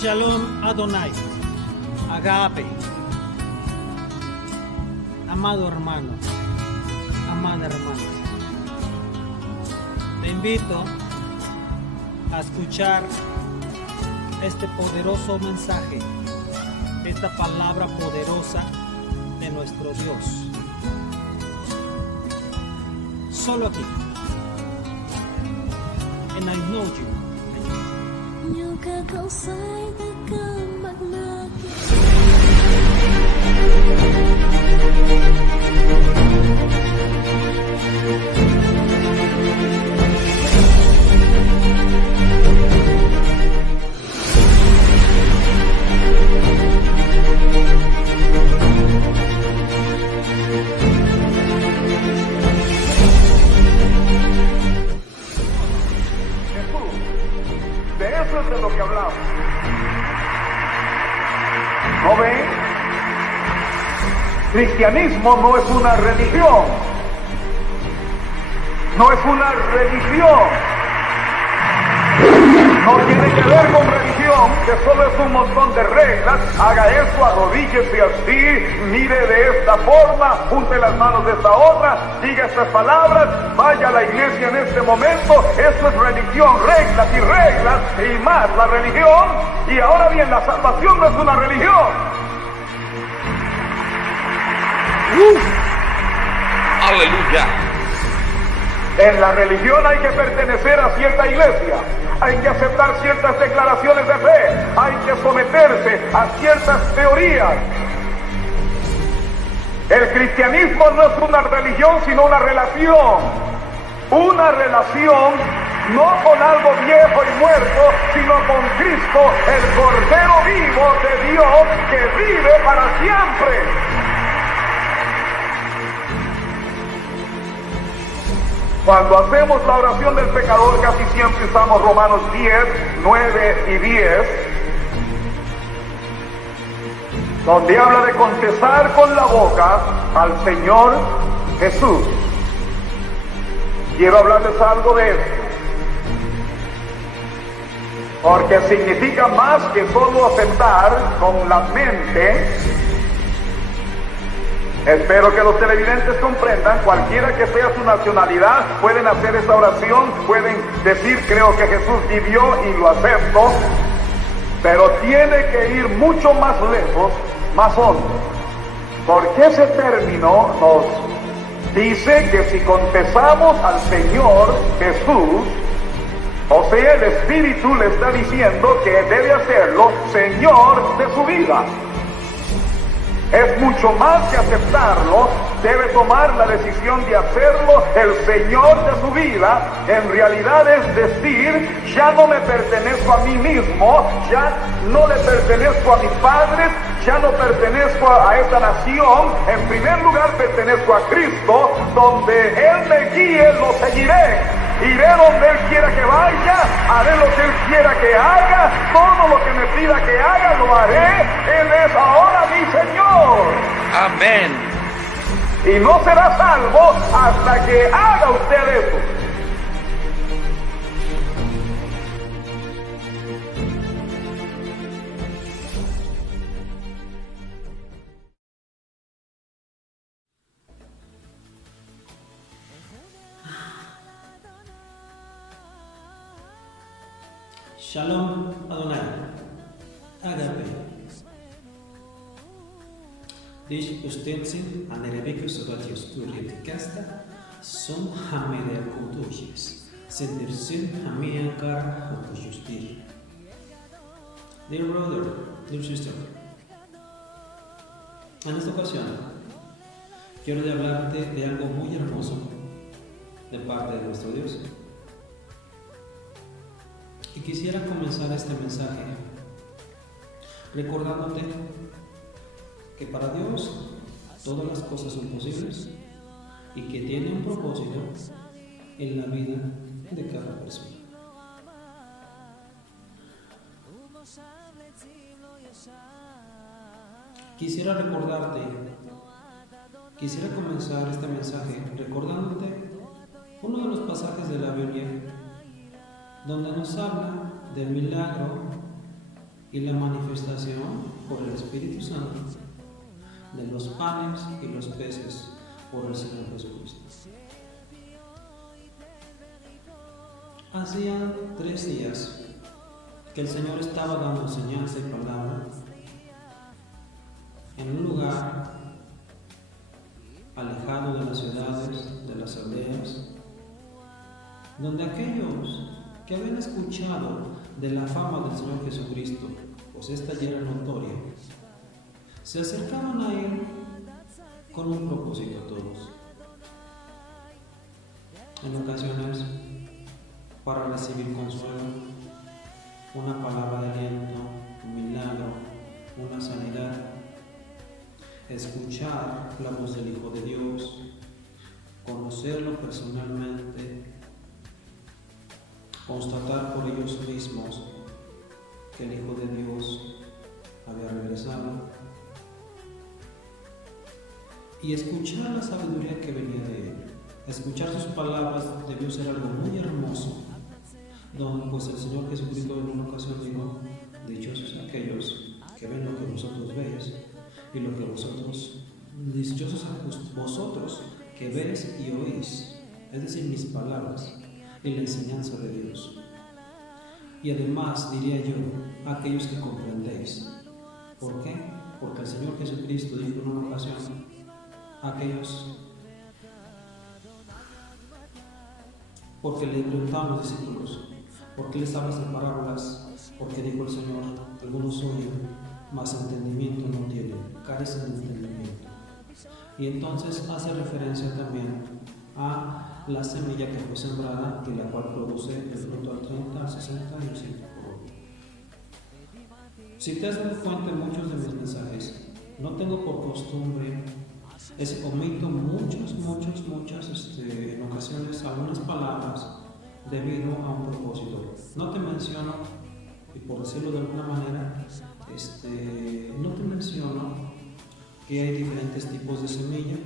Shalom Adonai, Agape, amado hermano, amada hermana. Te invito a escuchar este poderoso mensaje, esta palabra poderosa de nuestro Dios. Solo aquí, and I know you. Nhiều ca khẩu sai ta cơ mặt nạ De eso es de lo que hablamos. ¿No ven? Cristianismo no es una religión. No es una religión. No tiene que ver con religión, que solo es un montón de reglas. Haga esto, arrodíllese así, mire de esta forma, junte las manos de esta otra, diga estas palabras, vaya a la iglesia en este momento. Eso es religión, reglas y reglas y más la religión. Y ahora bien, la salvación no es una religión. Aleluya. En la religión hay que pertenecer a cierta iglesia, hay que aceptar ciertas declaraciones de fe, hay que someterse a ciertas teorías. El cristianismo no es una religión, sino una relación. Una relación no con algo viejo y muerto, sino con Cristo, el Cordero vivo de Dios que vive para siempre. Cuando hacemos la oración del pecador, casi siempre usamos Romanos 10, 9 y 10, donde habla de confesar con la boca al Señor Jesús. Quiero hablarles algo de esto, porque significa más que solo aceptar con la mente. Espero que los televidentes comprendan, cualquiera que sea su nacionalidad, pueden hacer esta oración, pueden decir, creo que Jesús vivió y lo acepto, pero tiene que ir mucho más lejos, más hondo, porque ese término nos dice que si confesamos al Señor Jesús, o sea, el Espíritu le está diciendo que debe hacerlo Señor de su vida. Es mucho más que aceptarlo, debe tomar la decisión de hacerlo el Señor de su vida. En realidad es decir, ya no me pertenezco a mí mismo, ya no le pertenezco a mis padres, ya no pertenezco a esta nación. En primer lugar pertenezco a Cristo, donde Él me guíe, lo seguiré. Iré donde Él quiera que vaya, haré lo que Él quiera que haga, todo lo que me pida que haga, lo haré. Él es ahora mi Señor. Amén. Y no será salvo hasta que haga usted eso. Shalom Adonai, Agape. Dish ustetsin anerebekus avatius turietikasta som hameder kutushis, sendirsin hamiankar hokujustir. Dear brother, dear sister, en esta ocasión quiero de hablarte de algo muy hermoso de parte de nuestro Dios. Y quisiera comenzar este mensaje recordándote que para Dios todas las cosas son posibles y que tiene un propósito en la vida de cada persona. Quisiera recordarte, quisiera comenzar este mensaje recordándote uno de los pasajes de la Biblia donde nos habla del milagro y la manifestación por el Espíritu Santo de los panes y los peces por el Señor Jesucristo. Hacía 3 días que el Señor estaba dando enseñanza y palabra en un lugar alejado de las ciudades, de las aldeas, donde aquellos que habían escuchado de la fama del Señor Jesucristo, pues esta ya era notoria, se acercaban a Él con un propósito todos. En ocasiones, para recibir consuelo, una palabra de aliento, un milagro, una sanidad, escuchar la voz del Hijo de Dios, conocerlo personalmente, constatar por ellos mismos que el Hijo de Dios había regresado y escuchar la sabiduría que venía de Él. Escuchar sus palabras debió ser algo muy hermoso, donde pues el Señor Jesucristo en una ocasión dijo: dichosos aquellos que ven lo que vosotros veis y lo que dichosos vosotros que veis y oís, es decir, mis palabras y la enseñanza de Dios. Y además, diría yo, aquellos que comprendéis. ¿Por qué? Porque el Señor Jesucristo dijo en una ocasión: aquellos, porque le preguntaban los discípulos: ¿por qué les hablas de parábolas? Porque dijo el Señor: algunos oyen, mas entendimiento no tienen, carecen de entendimiento. Y entonces hace referencia también a la semilla que fue sembrada y la cual produce el fruto al 30, al 60 y al 100 por uno. Si te has dado cuenta en muchos de mis mensajes, no tengo por costumbre, omito muchas, en ocasiones algunas palabras debido a un propósito. No te menciono, y por decirlo de alguna manera, no te menciono que hay diferentes tipos de semilla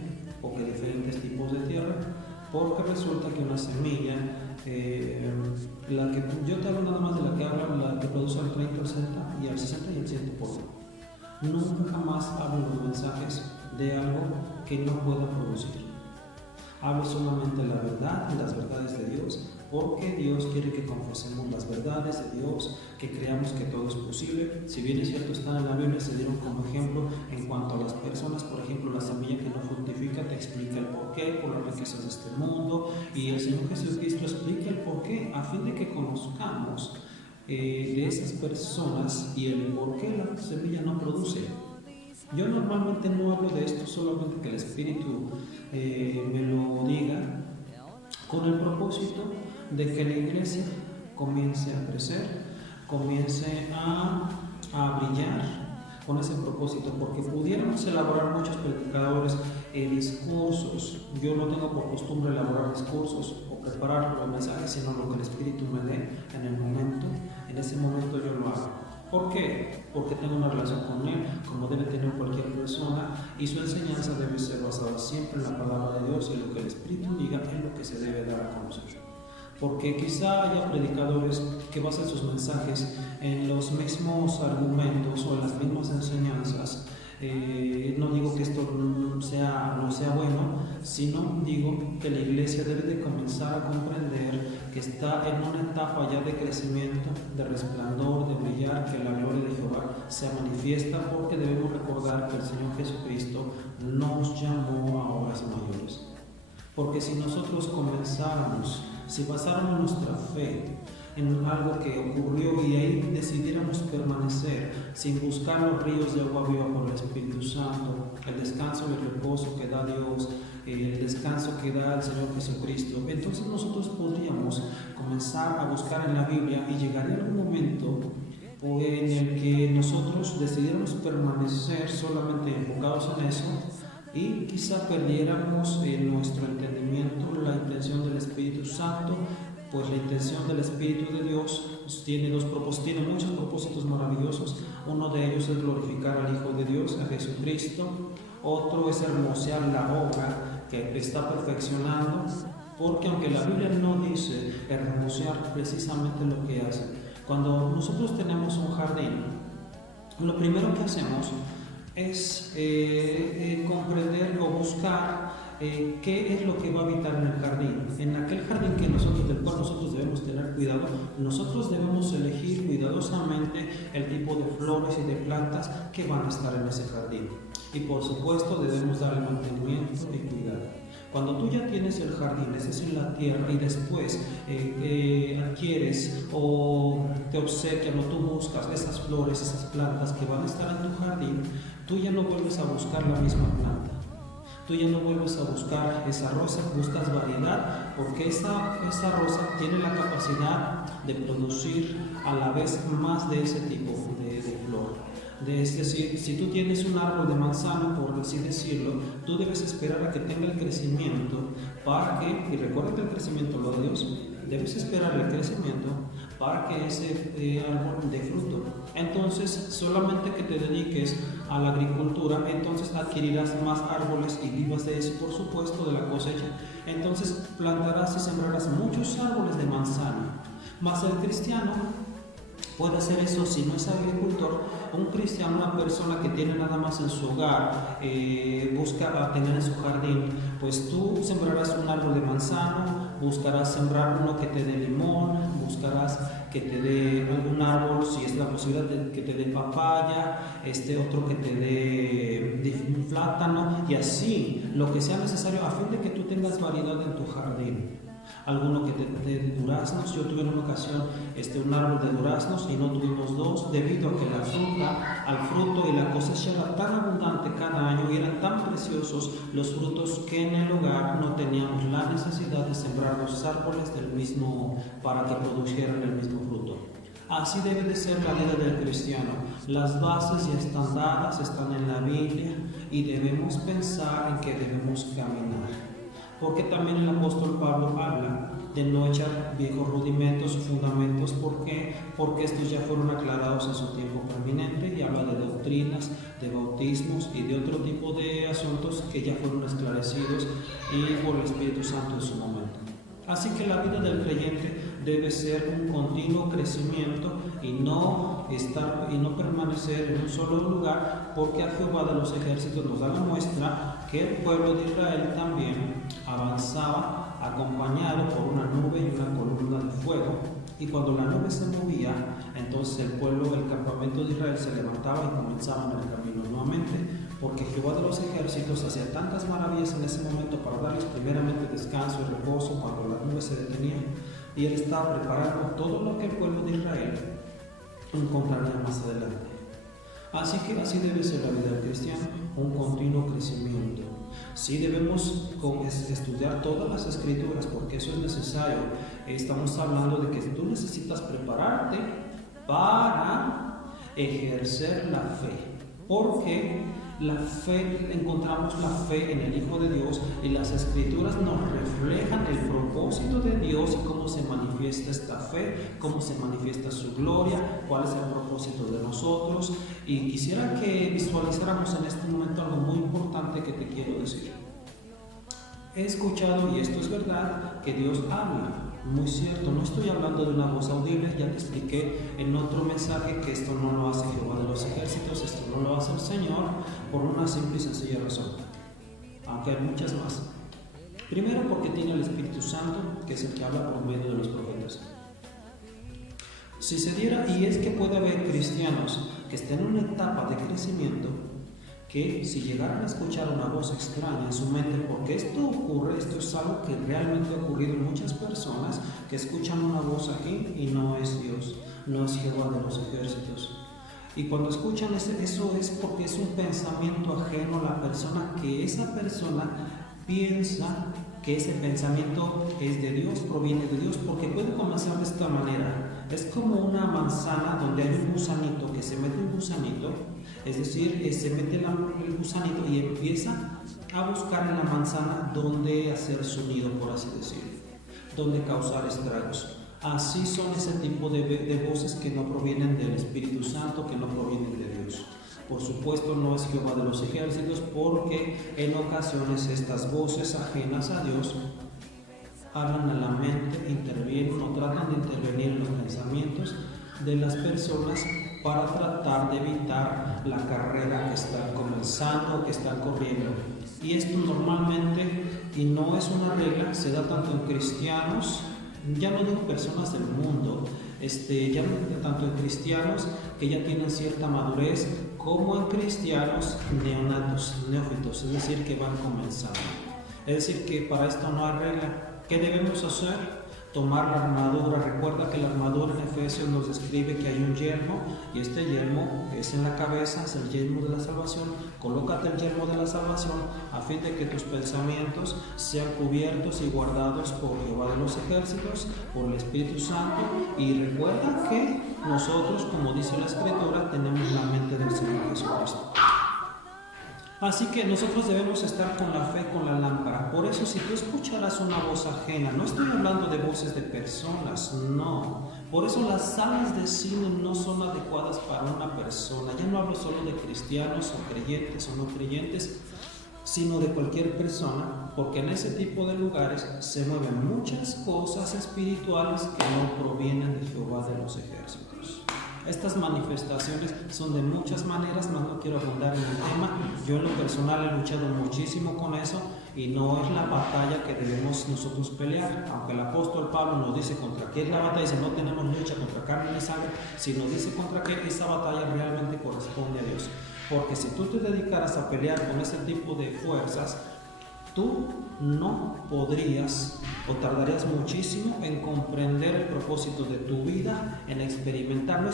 o que diferentes tipos de tierra, porque resulta que una semilla, la que yo te hablo nada más de la que habla, la que produce al 30, al 60 y al 60 y al 100 por uno. Nunca jamás hablo los mensajes de algo que no pueda producir. Hablo solamente la verdad y las verdades de Dios, porque Dios quiere que confesemos las verdades de Dios, que creamos que todo es posible. Si bien es cierto, están en la Biblia, se dieron como ejemplo en cuanto a las personas. Por ejemplo, la semilla que no fructifica te explica el porqué, por las riquezas de este mundo, y el Señor Jesucristo explica el porqué a fin de que conozcamos de esas personas y el porqué la semilla no produce. Yo normalmente no hablo de esto, solamente que el Espíritu me lo diga, con el propósito de que la iglesia comience a crecer, comience a brillar con ese propósito, porque pudiéramos elaborar muchos predicadores discursos. Yo no tengo por costumbre elaborar discursos o preparar los mensajes, sino lo que el Espíritu me dé en el momento. En ese momento yo lo hago. ¿Por qué? Porque tengo una relación con Él, como debe tener cualquier persona, y su enseñanza debe ser basada siempre en la palabra de Dios, y lo que el Espíritu diga es lo que se debe dar a conocer. Porque quizá haya predicadores que basen sus mensajes en los mismos argumentos o en las mismas enseñanzas. No digo que esto no sea bueno, sino digo que la iglesia debe de comenzar a comprender que está en una etapa ya de crecimiento, de resplandor, de brillar, que la gloria de Jehová se manifiesta, porque debemos recordar que el Señor Jesucristo nos llamó a obras mayores. Porque si nosotros comenzáramos, si basáramos nuestra fe en algo que ocurrió y ahí decidiéramos permanecer sin buscar los ríos de agua viva por el Espíritu Santo, el descanso y el reposo que da Dios, el descanso que da el Señor Jesucristo, entonces nosotros podríamos comenzar a buscar en la Biblia y llegaría algún momento en el que nosotros decidiéramos permanecer solamente enfocados en eso, y quizá perdiéramos nuestro entendimiento, la intención del Espíritu Santo, pues la intención del Espíritu de Dios tiene muchos propósitos maravillosos. Uno de ellos es glorificar al Hijo de Dios, a Jesucristo. Otro es hermosear la obra que está perfeccionando, porque aunque la Biblia no dice hermosear precisamente lo que hace, cuando nosotros tenemos un jardín lo primero que hacemos es comprender o buscar qué es lo que va a habitar en el jardín. En aquel jardín del cual nosotros debemos tener cuidado, nosotros debemos elegir cuidadosamente el tipo de flores y de plantas que van a estar en ese jardín. Y por supuesto debemos darle mantenimiento y cuidado. Cuando tú ya tienes el jardín, es decir, la tierra, y después adquieres o te obsequian o tú buscas esas flores, esas plantas que van a estar en tu jardín, tú ya no vuelves a buscar la misma planta. Tú ya no vuelves a buscar esa rosa, buscas variedad, porque esa rosa tiene la capacidad de producir a la vez más de ese tipo de flor. Es decir, si tú tienes un árbol de manzana, por así decirlo, tú debes esperar a que tenga el crecimiento para que, y recuerda que el crecimiento lo de Dios, debes esperar el crecimiento para que ese árbol dé fruto. Entonces, solamente que te dediques a la agricultura, entonces adquirirás más árboles y vivas de eso, por supuesto, de la cosecha. Entonces, plantarás y sembrarás muchos árboles de manzana. Mas el cristiano puede hacer eso si no es agricultor. Un cristiano, una persona que tiene nada más en su hogar, busca tener en su jardín, pues tú sembrarás un árbol de manzano, buscarás sembrar uno que te dé limón, buscarás que te dé algún árbol, si es la posibilidad de que te dé papaya, otro que te dé un plátano, y así lo que sea necesario a fin de que tú tengas variedad en tu jardín. Alguno que te dé duraznos. Yo tuve en una ocasión un árbol de duraznos y no tuvimos dos, debido a que la fruta, al fruto y la cosecha era tan abundante cada año y eran tan preciosos los frutos que en el hogar no teníamos la necesidad de sembrar los árboles del mismo para que produjeran el mismo fruto. Así debe de ser la vida del cristiano. Las bases ya están dadas, están en la Biblia, y debemos pensar en que debemos caminar. Porque también el apóstol Pablo habla de no echar viejos rudimentos o fundamentos. ¿Por qué? Porque estos ya fueron aclarados en su tiempo permanente, y habla de doctrinas, de bautismos y de otro tipo de asuntos que ya fueron esclarecidos y por el Espíritu Santo en su momento. Así que la vida del creyente debe ser un continuo crecimiento y no permanecer en un solo lugar, porque a Jehová de los ejércitos nos da la muestra que el pueblo de Israel también avanzaba acompañado por una nube y una columna de fuego, y cuando la nube se movía, entonces el campamento de Israel se levantaba y comenzaban el camino nuevamente, porque Jehová de los ejércitos hacía tantas maravillas en ese momento para darles primeramente descanso y reposo cuando la nube se detenía, y él estaba preparando todo lo que el pueblo de Israel encontraría más adelante. Así que así debe ser la vida del cristiano, un continuo crecimiento. Sí debemos estudiar todas las escrituras, porque eso es necesario. Estamos hablando de que tú necesitas prepararte para ejercer la fe, porque la fe, encontramos la fe en el Hijo de Dios, y las escrituras nos reflejan el propósito de Dios y cómo se manifiesta esta fe, cómo se manifiesta su gloria, cuál es el propósito de nosotros. Y quisiera que visualizáramos en este momento algo muy importante que te quiero decir. He escuchado, y esto es verdad, que Dios habla. Muy cierto, no estoy hablando de una voz audible. Ya te expliqué en otro mensaje que esto no lo hace Jehová de los ejércitos, esto no lo hace el Señor, por una simple y sencilla razón, aunque hay muchas más. Primero, porque tiene el Espíritu Santo, que es el que habla por medio de los profetas. Si se diera, y es que puede haber cristianos que estén en una etapa de crecimiento, que si llegaran a escuchar una voz extraña en su mente, porque esto ocurre, esto es algo que realmente ha ocurrido en muchas personas, que escuchan una voz aquí y no es Dios, no es Jehová de los ejércitos. Y cuando escuchan eso es porque es un pensamiento ajeno a la persona, que esa persona piensa que ese pensamiento es de Dios, proviene de Dios, porque puede comenzar de esta manera. Es como una manzana donde hay un gusanito, que se mete un gusanito, es decir, se mete el gusanito y empieza a buscar en la manzana donde hacer su nido, por así decirlo, donde causar estragos. Así son ese tipo de voces que no provienen del Espíritu Santo, que no provienen de Dios. Por supuesto, no es Jehová de los ejércitos, porque en ocasiones estas voces ajenas a Dios hablan a la mente, intervienen o tratan de intervenir en los pensamientos de las personas para tratar de evitar la carrera que están comenzando, que están corriendo. Y esto normalmente, y no es una regla, se da tanto en cristianos, ya no digo personas del mundo, ya tanto en cristianos que ya tienen cierta madurez, como en cristianos neófitos, es decir, que van comenzando. Es decir, que para esto no hay regla. ¿Qué debemos hacer? Tomar la armadura. Recuerda que la armadura en Efesios nos describe que hay un yelmo, y este yelmo es en la cabeza, es el yelmo de la salvación. Colócate el yelmo de la salvación a fin de que tus pensamientos sean cubiertos y guardados por Jehová de los ejércitos, por el Espíritu Santo. Y recuerda que nosotros, como dice la Escritura, tenemos la mente del Señor Jesucristo. Así que nosotros debemos estar con la fe, con la lámpara. Por eso, si tú escucharas una voz ajena, no estoy hablando de voces de personas, no. Por eso las salas de cine no son adecuadas para una persona. Ya no hablo solo de cristianos o creyentes o no creyentes, sino de cualquier persona, porque en ese tipo de lugares se mueven muchas cosas espirituales que no provienen de Jehová de los ejércitos. Estas manifestaciones son de muchas maneras, más no quiero abundar en el tema. Yo en lo personal he luchado muchísimo con eso, y no es la batalla que debemos nosotros pelear. Aunque el apóstol Pablo nos dice contra qué es la batalla, dice no tenemos lucha contra carne ni sangre, sino dice contra qué esa batalla realmente corresponde a Dios. Porque si tú te dedicaras a pelear con ese tipo de fuerzas, tú no podrías o tardarías muchísimo en comprender el propósito de tu vida, en experimentar,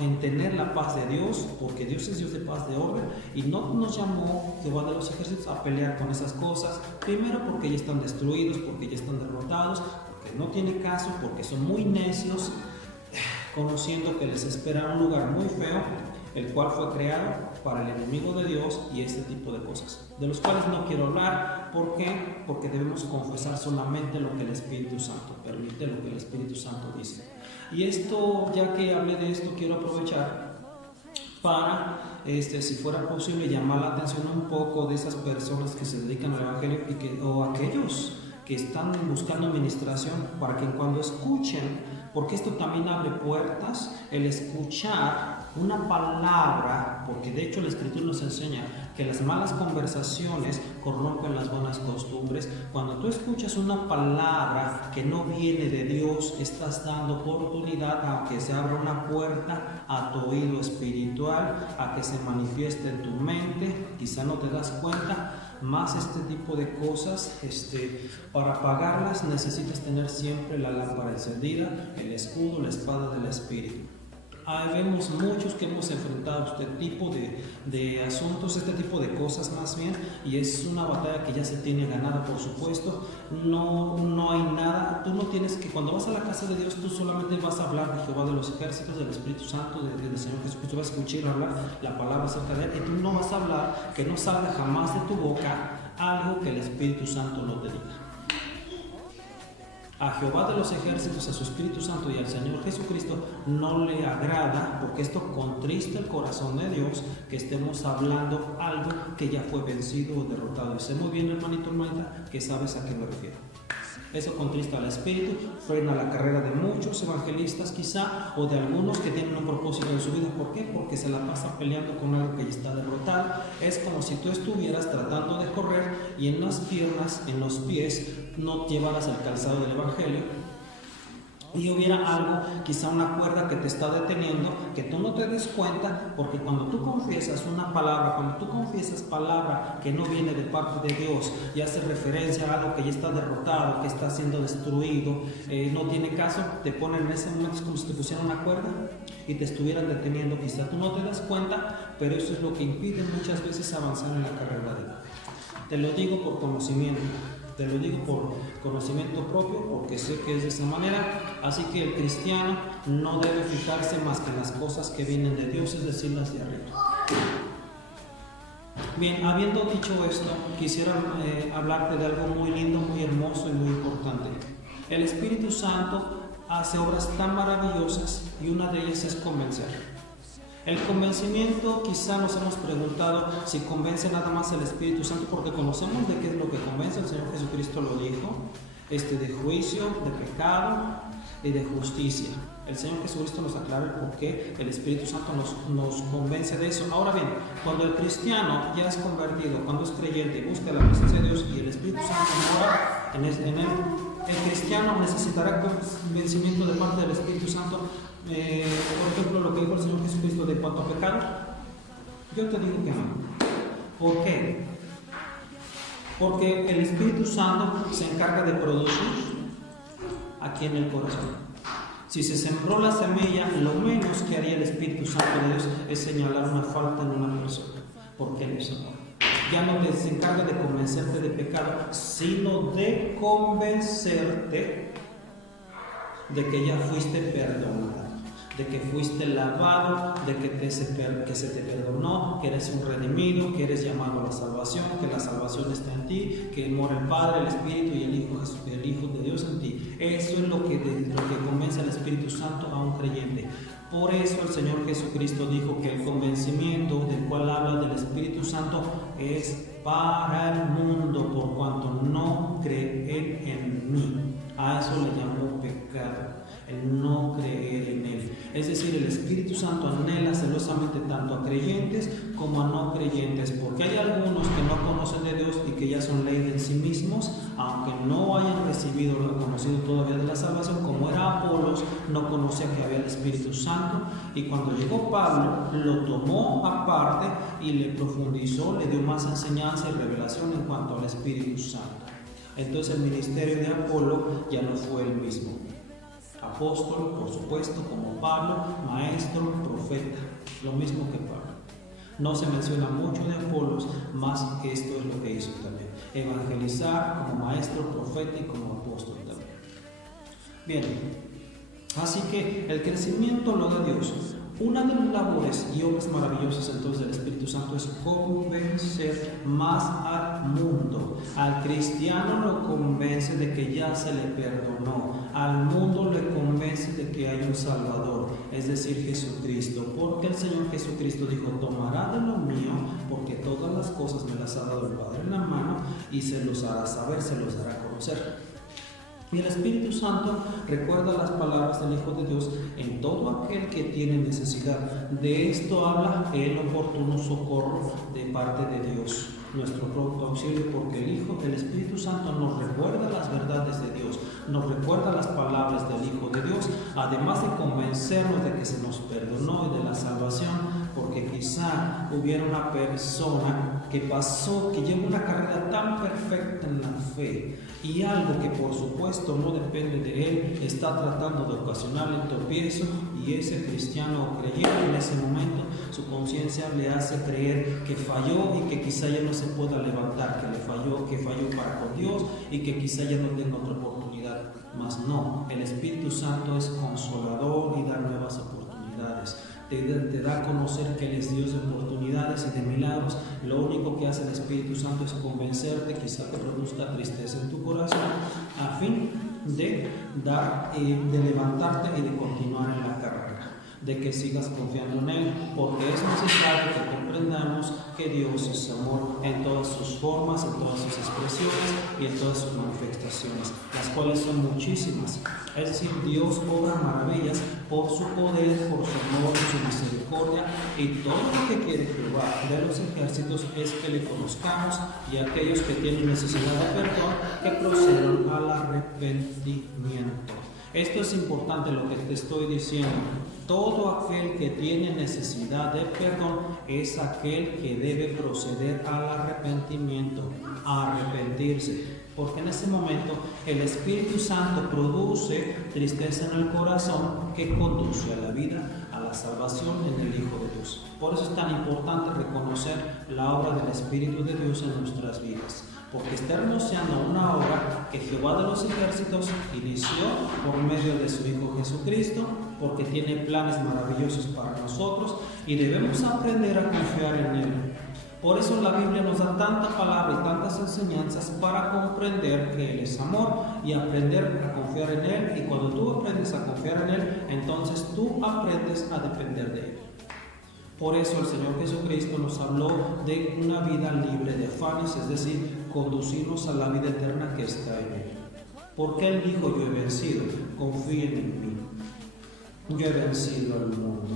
en tener la paz de Dios, porque Dios es Dios de paz, de orden, y no nos llamó Jehová de los ejércitos a pelear con esas cosas, primero porque ya están destruidos, porque ya están derrotados, porque no tiene caso, porque son muy necios, conociendo que les espera un lugar muy feo, el cual fue creado para el enemigo de Dios y este tipo de cosas, de los cuales no quiero hablar. ¿Por qué? Porque debemos confesar solamente lo que el Espíritu Santo permite, lo que el Espíritu Santo dice. Y esto, ya que hablé de esto, quiero aprovechar para, si fuera posible, llamar la atención un poco de esas personas que se dedican al Evangelio o aquellos que están buscando administración, para que cuando escuchen, porque esto también abre puertas, el escuchar una palabra, porque de hecho la Escritura nos enseña que las malas conversaciones corrompen las buenas costumbres. Cuando tú escuchas una palabra que no viene de Dios, estás dando oportunidad a que se abra una puerta a tu oído espiritual, a que se manifieste en tu mente. Quizá no te das cuenta, más este tipo de cosas, para apagarlas necesitas tener siempre la lámpara encendida, el escudo, la espada del Espíritu. Vemos muchos que hemos enfrentado este tipo de asuntos, este tipo de cosas más bien, y es una batalla que ya se tiene ganada, por supuesto. No hay nada, tú no tienes que, cuando vas a la casa de Dios, tú solamente vas a hablar de Jehová de los ejércitos, del Espíritu Santo, del Señor Jesucristo, vas a escuchar hablar la palabra acerca de Él, y tú no vas a hablar, que no salga jamás de tu boca algo que el Espíritu Santo no te diga. A Jehová de los ejércitos, a su Espíritu Santo y al Señor Jesucristo no le agrada, porque esto contrista el corazón de Dios, que estemos hablando algo que ya fue vencido o derrotado. Y sé muy bien, hermanito, hermanita, que sabes a qué me refiero. Eso contrista al Espíritu, frena la carrera de muchos evangelistas quizá, o de algunos que tienen un propósito en su vida. ¿Por qué? Porque se la pasa peleando con algo que ya está derrotado. Es como si tú estuvieras tratando de correr y en las piernas, en los pies, no llevaras el calzado del Evangelio, y hubiera algo, quizá una cuerda que te está deteniendo, que tú no te des cuenta, porque cuando tú confiesas una palabra, cuando tú confiesas palabra que no viene de parte de Dios y hace referencia a algo que ya está derrotado, que está siendo destruido, no tiene caso, te ponen en ese momento, es como si te pusieran una cuerda y te estuvieran deteniendo. Quizá tú no te das cuenta, pero eso es lo que impide muchas veces avanzar en la carrera de vida. Te lo digo por conocimiento. Te lo digo por conocimiento propio, porque sé que es de esa manera. Así que el cristiano no debe fijarse más que en las cosas que vienen de Dios, es decir, las de arriba. Bien, habiendo dicho esto, quisiera hablarte de algo muy lindo, muy hermoso y muy importante. El Espíritu Santo hace obras tan maravillosas, y una de ellas es convencer. El convencimiento, quizá nos hemos preguntado si convence nada más el Espíritu Santo, porque conocemos de qué es lo que convence. El Señor Jesucristo lo dijo, de juicio, de pecado y de justicia. El Señor Jesucristo nos aclara el por qué el Espíritu Santo nos convence de eso. Ahora bien, cuando el cristiano ya es convertido, cuando es creyente, busca la presencia de Dios y el Espíritu Santo mora en él, el cristiano necesitará convencimiento de parte del Espíritu Santo. Por ejemplo, lo que dijo el Señor Jesucristo de cuanto a pecado, yo te digo que no. ¿Por qué? Porque el Espíritu Santo se encarga de producir aquí en el corazón. Si se sembró la semilla, lo menos que haría el Espíritu Santo de Dios es señalar una falta en una persona, porque Él es amor. Ya no se encarga de convencerte de pecado, sino de convencerte de que ya fuiste perdonado, de que fuiste lavado, de que se te perdonó, que eres un redimido, que eres llamado a la salvación, que la salvación está en ti, que mora el Padre, el Espíritu y el Hijo de Dios en ti. Eso es lo que convence al Espíritu Santo a un creyente. Por eso el Señor Jesucristo dijo que el convencimiento del cual habla del Espíritu Santo es para el mundo, por cuanto no creen en mí. A eso le llamó pecado, el no creer en Él. Es decir, el Espíritu Santo anhela celosamente tanto a creyentes como a no creyentes, porque hay algunos que no conocen de Dios y que ya son ley en sí mismos, aunque no hayan conocido todavía de la salvación, como era Apolos, no conocía que había el Espíritu Santo, y cuando llegó Pablo, lo tomó aparte y le profundizó, le dio más enseñanza y revelación en cuanto al Espíritu Santo. Entonces el ministerio de Apolo ya no fue el mismo. Apóstol, por supuesto, como Pablo, maestro, profeta, lo mismo que Pablo. No se menciona mucho de Apolos, más que esto es lo que hizo también: evangelizar como maestro, profeta y como apóstol también. Bien, así que el crecimiento lo da Dios. Una de las labores y obras maravillosas entonces del Espíritu Santo es convencer más al mundo. Al cristiano lo convence de que ya se le perdonó. Al mundo le convence de que hay un Salvador, es decir, Jesucristo. Porque el Señor Jesucristo dijo: tomará de lo mío, porque todas las cosas me las ha dado el Padre en la mano, y se los hará saber, se los hará conocer. Y el Espíritu Santo recuerda las palabras del Hijo de Dios en todo aquel que tiene necesidad. De esto habla el oportuno socorro de parte de Dios, nuestro pronto auxilio, porque el Espíritu Santo nos recuerda las verdades de Dios, nos recuerda las palabras del Hijo de Dios, además de convencernos de que se nos perdonó y de la salvación, porque quizá hubiera una persona que lleva una carrera tan perfecta en la fe, y algo que por supuesto no depende de él está tratando de ocasionarle tropiezo, y ese cristiano o creyente en ese momento su conciencia le hace creer que falló y que quizá ya no se pueda levantar, que falló para con Dios y que quizá ya no tenga otra oportunidad. Mas no, el Espíritu Santo es consolador y da nuevas oportunidades. Te da a conocer que Él es Dios de oportunidades y de milagros. Lo único que hace el Espíritu Santo es convencerte, quizá te produzca tristeza en tu corazón, a fin de levantarte y de continuar en la carrera, de que sigas confiando en Él, porque es necesario que comprendamos que Dios es amor en todas sus formas, en todas sus expresiones y en todas sus manifestaciones, las cuales son muchísimas. Es decir, Dios obra maravillas por su poder, por su amor, por su misericordia, y todo lo que quiere Jehová de los ejércitos es que le conozcamos, y aquellos que tienen necesidad de perdón, que procedan al arrepentimiento. Esto es importante lo que te estoy diciendo. Todo aquel que tiene necesidad de perdón es aquel que debe proceder al arrepentimiento, a arrepentirse, porque en ese momento el Espíritu Santo produce tristeza en el corazón que conduce a la vida, a la salvación en el Hijo de Dios. Por eso es tan importante reconocer la obra del Espíritu de Dios en nuestras vidas, porque está anunciando una obra que Jehová de los ejércitos inició por medio de su Hijo Jesucristo, porque tiene planes maravillosos para nosotros y debemos aprender a confiar en Él. Por eso la Biblia nos da tanta palabra y tantas enseñanzas para comprender que Él es amor y aprender a confiar en Él. Y cuando tú aprendes a confiar en Él, entonces tú aprendes a depender de Él. Por eso el Señor Jesucristo nos habló de una vida libre de afanes, es decir, conducirnos a la vida eterna que está en Él. Porque Él dijo: yo he vencido, confíen en mí. yo he vencido al mundo.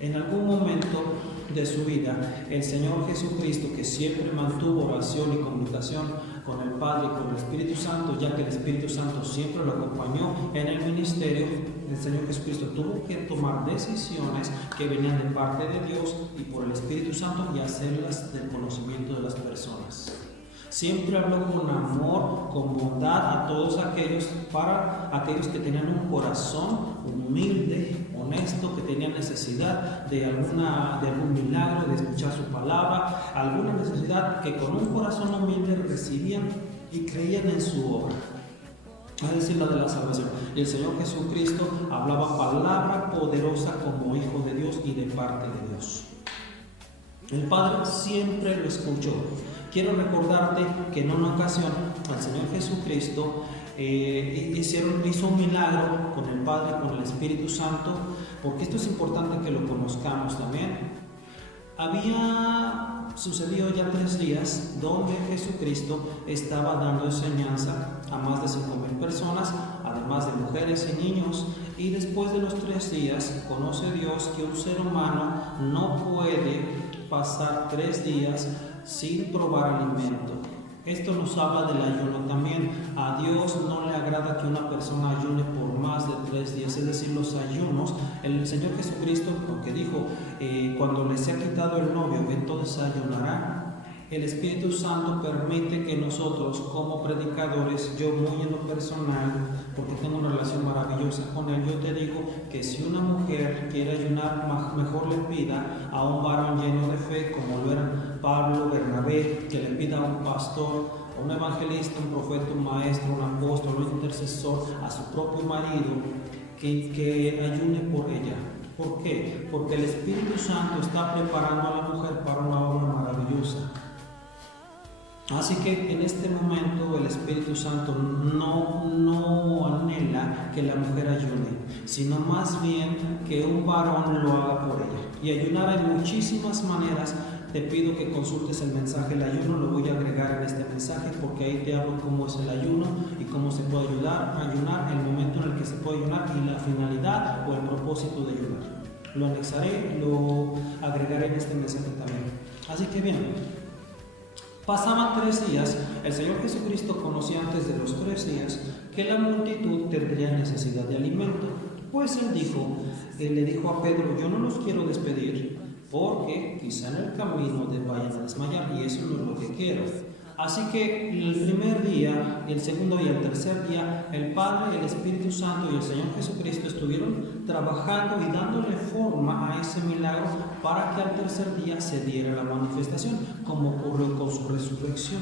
En algún momento de su vida, el Señor Jesucristo, que siempre mantuvo oración y comunicación con el Padre y con el Espíritu Santo, ya que el Espíritu Santo siempre lo acompañó en el ministerio, el Señor Jesucristo tuvo que tomar decisiones que venían de parte de Dios y por el Espíritu Santo y hacerlas del conocimiento de las personas. Siempre habló con amor, con bondad a todos aquellos, para aquellos que tenían un corazón humilde, honesto, que tenían necesidad de algún milagro, de escuchar su palabra, alguna necesidad que con un corazón humilde recibían y creían en su obra. Es decir, la de la salvación. Y el Señor Jesucristo hablaba palabra poderosa como Hijo de Dios y de parte de Dios. El Padre siempre lo escuchó. Quiero recordarte que en una ocasión el Señor Jesucristo hizo un milagro con el Padre y con el Espíritu Santo, porque esto es importante que lo conozcamos también. Había sucedido ya 3 días donde Jesucristo estaba dando enseñanza a más de 5,000 personas, además de mujeres y niños, y después de los 3 días conoce Dios que un ser humano no puede pasar 3 días sin probar alimento. Esto nos habla del ayuno también. A Dios no le agrada que una persona ayune por más de 3 días, es decir, los ayunos. El Señor Jesucristo, porque dijo, cuando les ha quitado el novio, entonces ayunará. El Espíritu Santo permite que nosotros, como predicadores, yo muy en lo personal, porque tengo una relación maravillosa con Él, yo te digo que si una mujer quiere ayunar, mejor le pida a un varón lleno de fe, como lo eran Pablo, Bernabé, que le pida a un pastor, a un evangelista, un profeta, un maestro, un apóstol, un intercesor, a su propio marido, que ayune por ella. ¿Por qué? Porque el Espíritu Santo está preparando a la mujer para una obra maravillosa. Así que en este momento el Espíritu Santo no anhela que la mujer ayune, sino más bien que un varón lo haga por ella. Y ayunar hay muchísimas maneras. Te pido que consultes el mensaje del ayuno, lo voy a agregar en este mensaje porque ahí te hablo cómo es el ayuno y cómo se puede ayunar, el momento en el que se puede ayunar y la finalidad o el propósito de ayunar. Lo anexaré, lo agregaré en este mensaje también. Así que bien. Pasaban 3 días, el Señor Jesucristo conocía antes de los 3 días que la multitud tendría necesidad de alimento. Pues Él le dijo a Pedro, yo no los quiero despedir porque quizá en el camino vayan a desmayar y eso no es lo que quiero. Así que el primer día, el segundo y el tercer día, el Padre, el Espíritu Santo y el Señor Jesucristo estuvieron trabajando y dándole forma a ese milagro para que al tercer día se diera la manifestación, como ocurrió con su resurrección.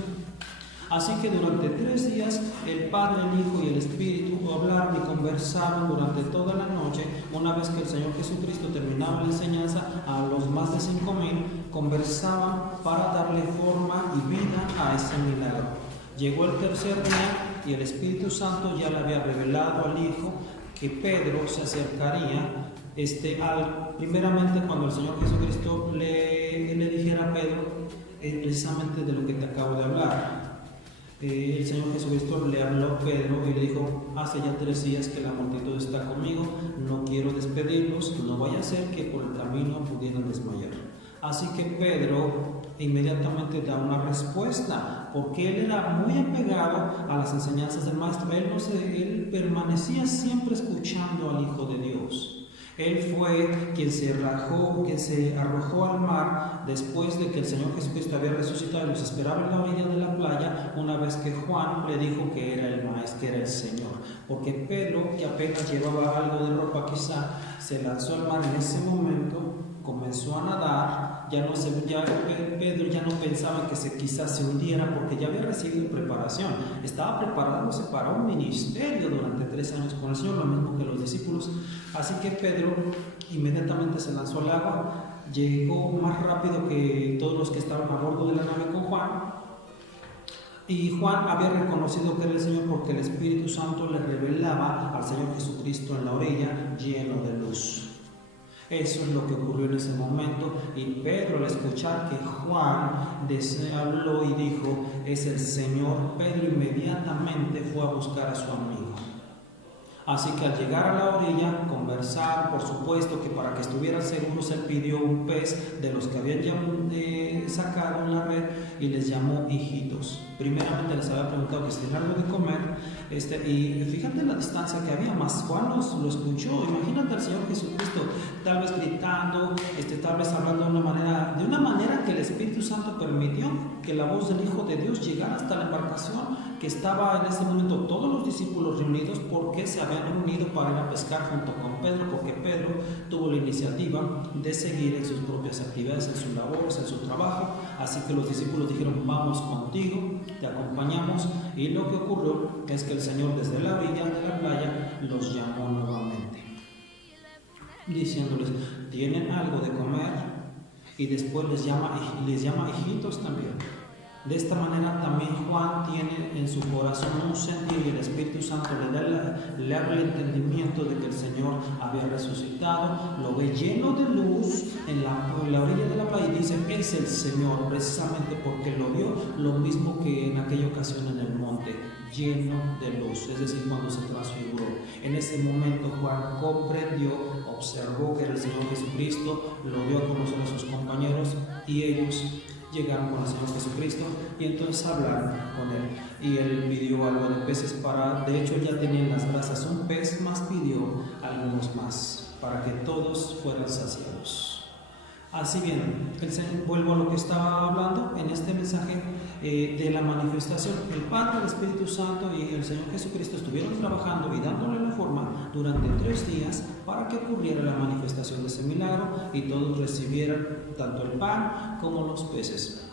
Así que durante 3 días el Padre, el Hijo y el Espíritu hablaron y conversaron durante toda la noche. Una vez que el Señor Jesucristo terminaba la enseñanza, a los más de 5,000 conversaban para darle forma y vida a ese milagro. Llegó el tercer día y el Espíritu Santo ya le había revelado al Hijo que Pedro se acercaría primeramente cuando el Señor Jesucristo le dijera a Pedro precisamente de lo que te acabo de hablar. El Señor Jesucristo le habló a Pedro y le dijo, hace ya 3 días que la multitud está conmigo, no quiero despedirlos, no vaya a ser que por el camino pudieran desmayar. Así que Pedro inmediatamente da una respuesta, porque él era muy apegado a las enseñanzas del Maestro. Él permanecía siempre escuchando al Hijo de Dios. Él fue quien se arrojó al mar después de que el Señor Jesucristo había resucitado y los esperaba en la orilla de la playa, una vez que Juan le dijo que era el Maestro, que era el Señor. Porque Pedro, que apenas llevaba algo de ropa quizá, se lanzó al mar en ese momento, comenzó a nadar, Pedro ya no pensaba que quizás se hundiera porque ya había recibido preparación, estaba preparándose para un ministerio durante 3 años con el Señor, lo mismo que los discípulos. Así que Pedro inmediatamente se lanzó al agua, llegó más rápido que todos los que estaban a bordo de la nave con Juan, y Juan había reconocido que era el Señor porque el Espíritu Santo le revelaba al Señor Jesucristo en la orilla lleno de luz. Eso es lo que ocurrió en ese momento, y Pedro, al escuchar que Juan habló y dijo, es el Señor, Pedro inmediatamente fue a buscar a su amigo. Así que al llegar a la orilla, conversar, por supuesto que para que estuvieran seguros, él pidió un pez de los que habían sacado en la red y les llamó hijitos. Primeramente les había preguntado que si tenían algo de comer, y fíjate la distancia que había, más Juan lo escuchó. Imagínate al Señor Jesucristo tal vez gritando, tal vez hablando de una manera que el Espíritu Santo permitió que la voz del Hijo de Dios llegara hasta la embarcación, que estaba en ese momento todos los discípulos reunidos porque se habían reunido para ir a pescar junto con Pedro, porque Pedro tuvo la iniciativa de seguir en sus propias actividades, en sus labores, en su trabajo. Así que los discípulos dijeron: vamos contigo, te acompañamos. Y lo que ocurrió es que el Señor desde la orilla de la playa los llamó nuevamente, diciéndoles: ¿tienen algo de comer? Y después les llama hijitos también. De esta manera también Juan tiene en su corazón un sentir, y el Espíritu Santo le abre el entendimiento de que el Señor había resucitado. Lo ve lleno de luz en la orilla de la playa y dice: es el Señor, precisamente porque lo vio lo mismo que en aquella ocasión en el monte, lleno de luz, es decir, cuando se transfiguró. En ese momento Juan comprendió, observó que era el Señor Jesucristo, lo dio a conocer a sus compañeros y ellos llegaron con el Señor Jesucristo y entonces hablaron con él, y él pidió algo de peces de hecho ya tenían las brasas, un pez más pidió algunos más para que todos fueran saciados. Así bien, vuelvo a lo que estaba hablando en este mensaje de la manifestación. El Padre, el Espíritu Santo y el Señor Jesucristo estuvieron trabajando y dándole la forma durante 3 días para que ocurriera la manifestación de ese milagro y todos recibieran tanto el pan como los peces.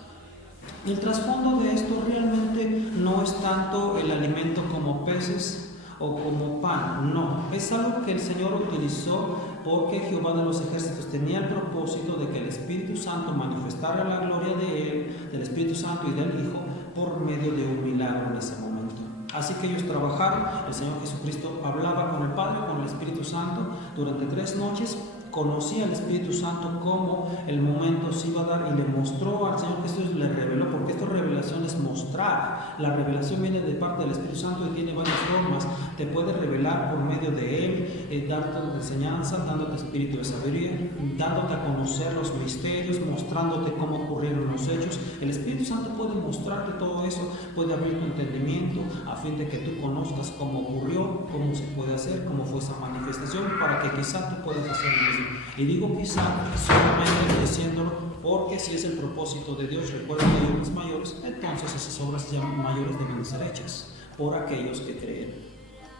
El trasfondo de esto realmente no es tanto el alimento como peces o como pan, no, es algo que el Señor utilizó porque Jehová de los ejércitos tenía el propósito de que el Espíritu Santo manifestara la gloria de Él, del Espíritu Santo y del Hijo, por medio de un milagro en ese momento. Así que ellos trabajaron, el Señor Jesucristo hablaba con el Padre, con el Espíritu Santo durante 3 noches, conocía al Espíritu Santo cómo el momento se iba a dar y le mostró al Señor Jesús, le reveló, porque esta revelación es mostrar. La revelación viene de parte del Espíritu Santo y tiene varias formas. Te puede revelar por medio de Él, dándote enseñanza, dándote espíritu de sabiduría, dándote a conocer los misterios, mostrándote cómo ocurrieron los hechos. El Espíritu Santo puede mostrarte todo eso, puede abrir tu entendimiento a fin de que tú conozcas cómo ocurrió, cómo se puede hacer, cómo fue esa manifestación, para que quizá tú puedas hacer lo mismo. Y digo quizá solamente diciéndolo porque si es el propósito de Dios, recuerden que hay obras mayores, entonces esas obras ya mayores deben ser hechas por aquellos que creen.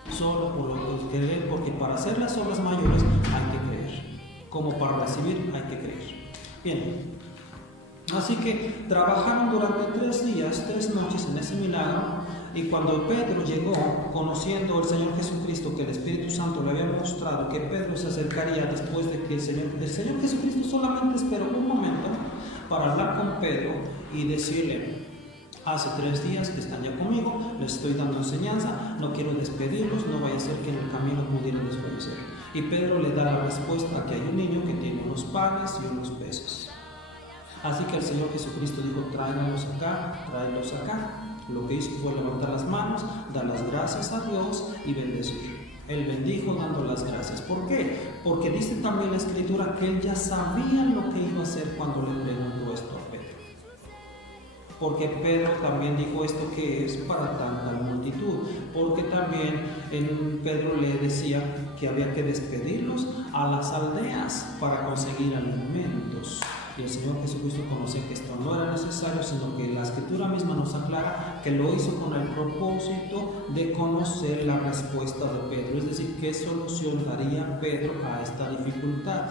Solo por los que creen, porque para hacer las obras mayores hay que creer, como para recibir hay que creer. Bien, así que trabajaron durante 3 días, 3 noches en ese milagro. Y cuando Pedro llegó, conociendo al Señor Jesucristo, que el Espíritu Santo le había mostrado que Pedro se acercaría después de que el Señor Jesucristo solamente esperó un momento para hablar con Pedro y decirle: hace 3 días que están ya conmigo, les estoy dando enseñanza, no quiero despedirlos, no vaya a ser que en el camino pudieran desfallecer. Y Pedro le da la respuesta que hay un niño que tiene unos panes y unos peces. Así que el Señor Jesucristo dijo: tráelos acá, tráelos acá. Lo que hizo fue levantar las manos, dar las gracias a Dios y bendecir. Él bendijo dando las gracias. ¿Por qué? Porque dice también la Escritura que él ya sabía lo que iba a hacer cuando le preguntó esto a Pedro. Porque Pedro también dijo esto que es para tanta multitud. Porque también Pedro le decía que había que despedirlos a las aldeas para conseguir alimentos. Y el Señor Jesucristo conocía que esto no era necesario, sino que la Escritura misma nos aclara que lo hizo con el propósito de conocer la respuesta de Pedro, es decir, qué solución daría Pedro a esta dificultad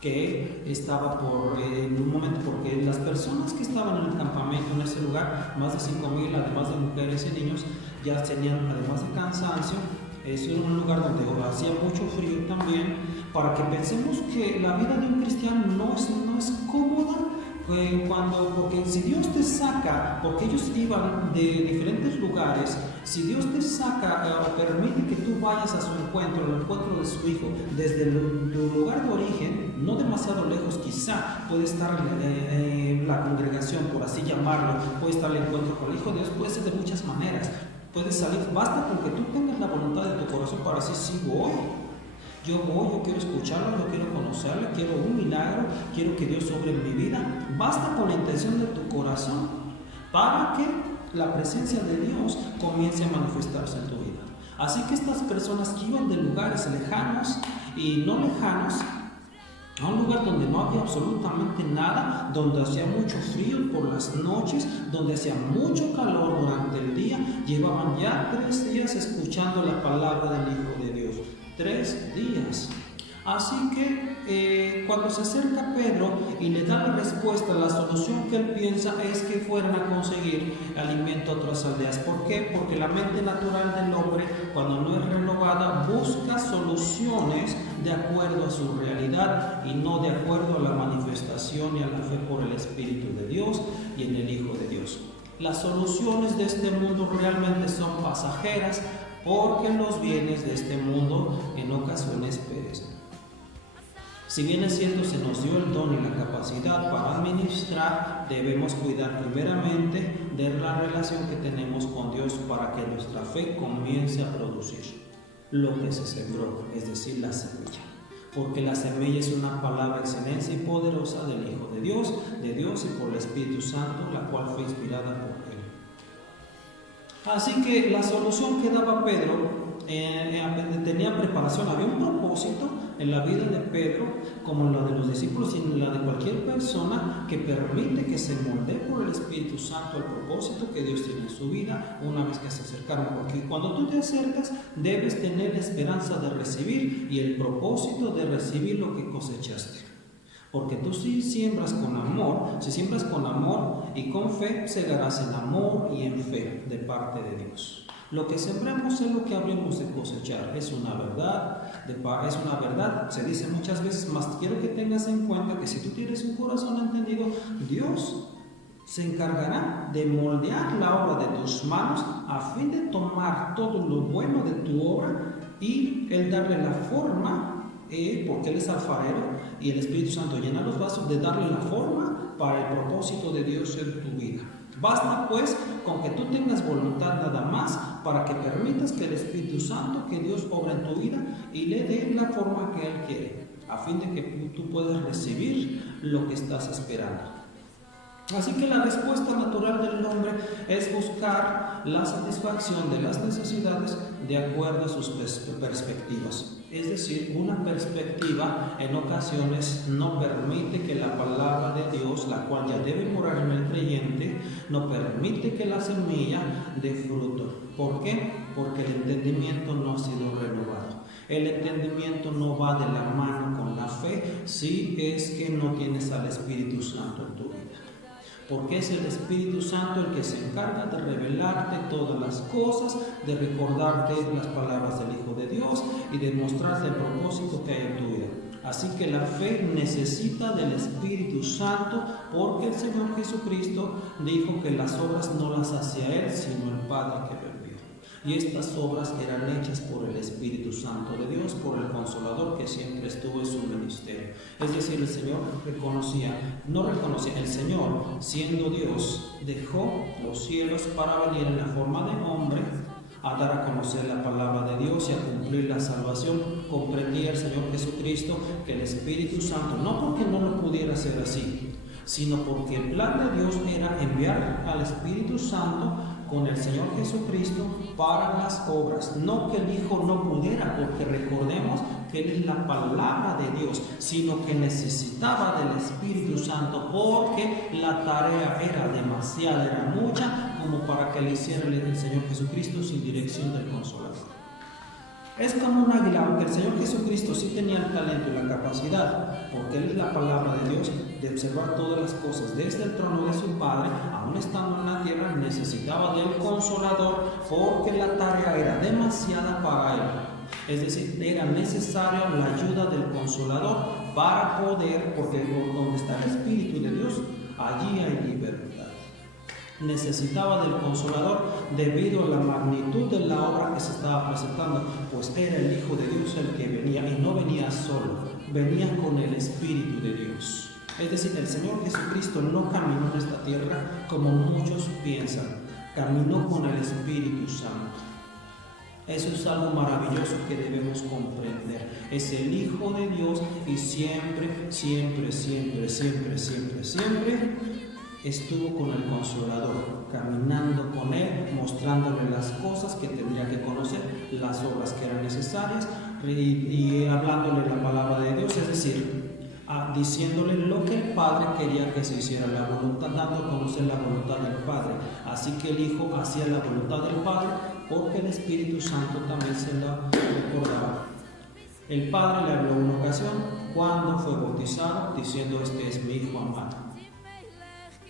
que estaba en un momento, porque las personas que estaban en el campamento, en ese lugar, más de 5,000, además de mujeres y niños, ya tenían, además de cansancio, eso era un lugar donde hacía mucho frío también, para que pensemos que la vida de un cristiano no es cómoda, porque si Dios te saca, porque ellos iban de diferentes lugares, si Dios te saca o permite que tú vayas a su encuentro, al encuentro de su Hijo, desde tu lugar de origen, no demasiado lejos quizá, puede estar la congregación, por así llamarlo, puede estar el encuentro con el Hijo de Dios, puede ser de muchas maneras. Puedes salir, basta con que tú tengas la voluntad de tu corazón para decir, sí voy. Yo quiero escucharlo, yo quiero conocerle, quiero un milagro, quiero que Dios sobre mi vida. Basta con la intención de tu corazón para que la presencia de Dios comience a manifestarse en tu vida. Así que estas personas que iban de lugares lejanos y no lejanos, a un lugar donde no había absolutamente nada, donde hacía mucho frío por las noches, donde hacía mucho calor durante el día, llevaban ya 3 días escuchando la palabra del Hijo de Dios. 3 días. Así que cuando se acerca Pedro y le da la respuesta, la solución que él piensa es que fueran a conseguir alimento a otras aldeas. ¿Por qué? Porque la mente natural del hombre, cuando no es renovada, busca soluciones de acuerdo a su realidad y no de acuerdo a la manifestación y a la fe por el Espíritu de Dios y en el Hijo de Dios. Las soluciones de este mundo realmente son pasajeras, porque los bienes de este mundo en ocasiones perecen. Si bien es cierto, se nos dio el don y la capacidad para administrar, debemos cuidar primeramente de la relación que tenemos con Dios para que nuestra fe comience a producir lo que se sembró, es decir, la semilla. Porque la semilla es una palabra excelente y poderosa del Hijo de Dios y por el Espíritu Santo, la cual fue inspirada por Él. Así que la solución que daba Pedro tenía preparación, había un propósito en la vida de Pedro, como en la de los discípulos y en la de cualquier persona que permite que se moldee por el Espíritu Santo el propósito que Dios tiene en su vida una vez que se acercaron. Porque cuando tú te acercas debes tener la esperanza de recibir y el propósito de recibir lo que cosechaste. Porque tú si siembras con amor y con fe, segarás en amor y en fe de parte de Dios. Lo que sembramos es lo que habremos de cosechar. Es una verdad, se dice muchas veces, mas quiero que tengas en cuenta que si tú tienes un corazón entendido, Dios se encargará de moldear la obra de tus manos a fin de tomar todo lo bueno de tu obra y Él darle la forma, porque Él es alfarero y el Espíritu Santo llena los vasos, de darle la forma para el propósito de Dios en tu vida. Basta pues con que tú tengas voluntad nada más para que permitas que el Espíritu Santo, que Dios obra en tu vida y le dé la forma que Él quiere, a fin de que tú puedas recibir lo que estás esperando. Así que la respuesta natural del hombre es buscar la satisfacción de las necesidades de acuerdo a sus perspectivas. Es decir, una perspectiva en ocasiones no permite que la palabra de Dios, la cual ya debe morar en el creyente, no permite que la semilla dé fruto. ¿Por qué? Porque el entendimiento no ha sido renovado. El entendimiento no va de la mano con la fe si es que no tienes al Espíritu Santo en tu vida. Porque es el Espíritu Santo el que se encarga de revelarte todas las cosas, de recordarte las palabras del Hijo de Dios y de mostrarte el propósito que hay en tu vida. Así que la fe necesita del Espíritu Santo, porque el Señor Jesucristo dijo que las obras no las hacía Él, sino el Padre que lo envió. Y estas obras eran hechas por el Espíritu Santo de Dios, por el Consolador que siempre estuvo en su ministerio. Es decir, el Señor el Señor, siendo Dios, dejó los cielos para venir en la forma de hombre a dar a conocer la palabra de Dios y a cumplir la salvación. Comprendía el Señor Jesucristo que el Espíritu Santo, no porque no lo pudiera hacer así, sino porque el plan de Dios era enviar al Espíritu Santo con el Señor Jesucristo para las obras, no que el Hijo no pudiera, porque recordemos que Él es la palabra de Dios, sino que necesitaba del Espíritu Santo, porque la tarea era demasiada, era mucha, como para que le hiciera el Señor Jesucristo sin dirección del Consolador. Es como un águila, aunque el Señor Jesucristo sí tenía el talento y la capacidad, porque Él es la palabra de Dios, de observar todas las cosas desde el trono de su Padre, aún estando en la tierra, necesitaba del Consolador, porque la tarea era demasiada para Él. Es decir, era necesaria la ayuda del Consolador para poder, porque donde está el Espíritu de Dios, allí hay libertad. Necesitaba del Consolador debido a la magnitud de la obra que se estaba presentando, pues era el Hijo de Dios el que venía, y no venía solo, venía con el Espíritu de Dios. Es decir, el Señor Jesucristo no caminó en esta tierra como muchos piensan. caminó con el Espíritu Santo. Eso es algo maravilloso que debemos comprender. Es el Hijo de Dios y siempre, siempre, siempre, siempre, siempre, siempre estuvo con el Consolador, caminando con Él, mostrándole las cosas que tendría que conocer, las obras que eran necesarias y hablándole la palabra de Dios, es decir, diciéndole lo que el Padre quería que se hiciera, la voluntad, dando a conocer la voluntad del Padre. Así que el Hijo hacía la voluntad del Padre porque el Espíritu Santo también se la recordaba. El Padre le habló una ocasión cuando fue bautizado diciendo: este es mi Hijo amado.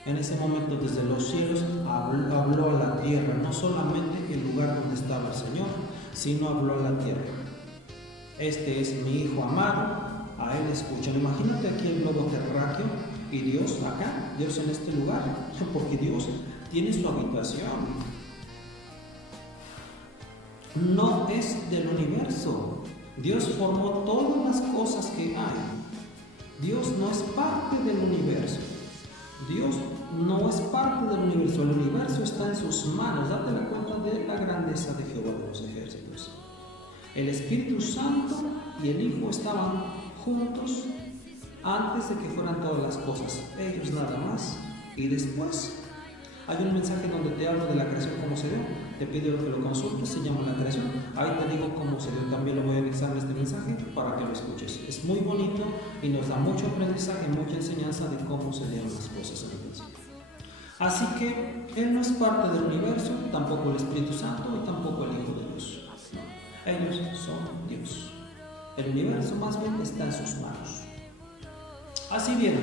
En ese momento desde los cielos habló a la tierra, no solamente el lugar donde estaba el Señor, sino habló a la tierra. Este es mi Hijo amado, a Él escuchan. Imagínate aquí el globo terráqueo y Dios acá, Dios en este lugar, porque Dios tiene su habitación. No es del universo. Dios formó todas las cosas que hay. Dios no es parte del universo. Dios no es parte del universo. El universo está en sus manos. Date la cuenta de la grandeza de Jehová de los ejércitos. El Espíritu Santo y el Hijo estaban juntos antes de que fueran todas las cosas. Ellos nada más. Y después hay un mensaje donde te hablo de la creación, cómo se dio. Te pido que lo consultes, se llama la creación. Ahí te digo cómo se dio. También lo voy a anexar en este mensaje para que lo escuches. Es muy bonito y nos da mucho aprendizaje, mucha enseñanza de cómo se dieron las cosas en el principio. Así que Él no es parte del universo, tampoco el Espíritu Santo y tampoco el Hijo de Dios. No. Ellos son Dios. El universo más bien está en sus manos. Así bien,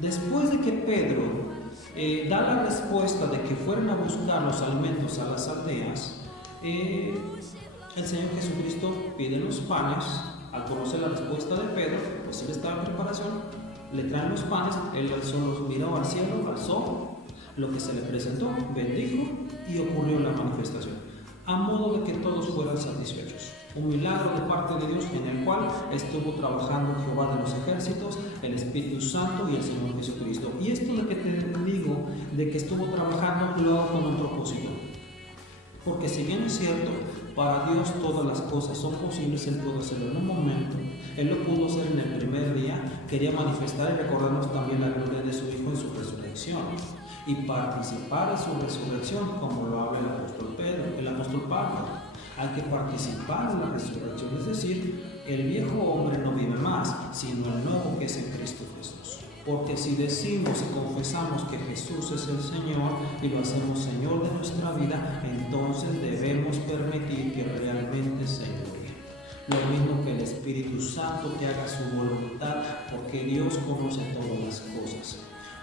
después de que Pedro da la respuesta de que fueron a buscar los alimentos a las aldeas, el Señor Jesucristo pide los panes. Al conocer la respuesta de Pedro, pues él estaba en preparación, le traen los panes, él solo miró al cielo, alzó lo que se le presentó, bendijo y ocurrió la manifestación, a modo de que todos fueran satisfechos. Un milagro de parte de Dios en el cual estuvo trabajando Jehová de los ejércitos, el Espíritu Santo y el Señor Jesucristo. Y esto de que te digo, de que estuvo trabajando, lo hago con un propósito. Porque si bien es cierto, para Dios todas las cosas son posibles, Él pudo hacerlo en un momento. Él lo pudo hacer en el primer día, quería manifestar y recordarnos también la gloria de su Hijo en su resurrección. Y participar en su resurrección, como lo habla el apóstol Pedro, el apóstol Pablo. Hay que participar en la resurrección, es decir, el viejo hombre no vive más, sino el nuevo que es en Cristo Jesús. Porque si decimos y confesamos que Jesús es el Señor y lo hacemos Señor de nuestra vida, entonces debemos permitir que realmente se glorie. Lo mismo que el Espíritu Santo que haga su voluntad, porque Dios conoce todas las cosas.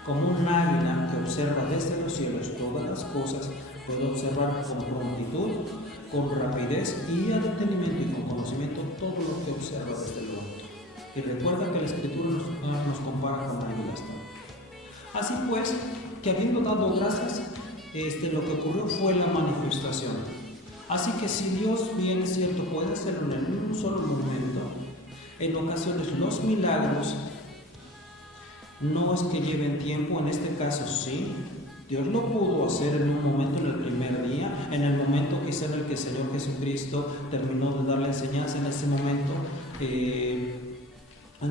Como un águila que observa desde los cielos todas las cosas, puede observar con prontitud, con rapidez y a detenimiento y con conocimiento todo lo que observa desde lo alto. Y recuerda que la Escritura nos compara con águilas. Así pues, que habiendo dado gracias, lo que ocurrió fue la manifestación. Así que si Dios, bien es cierto, puede hacerlo en un solo momento, en ocasiones los milagros no es que lleven tiempo, en este caso sí. Dios lo pudo hacer en un momento, en el primer día, en el momento quizá en el que el Señor Jesucristo terminó de dar la enseñanza. En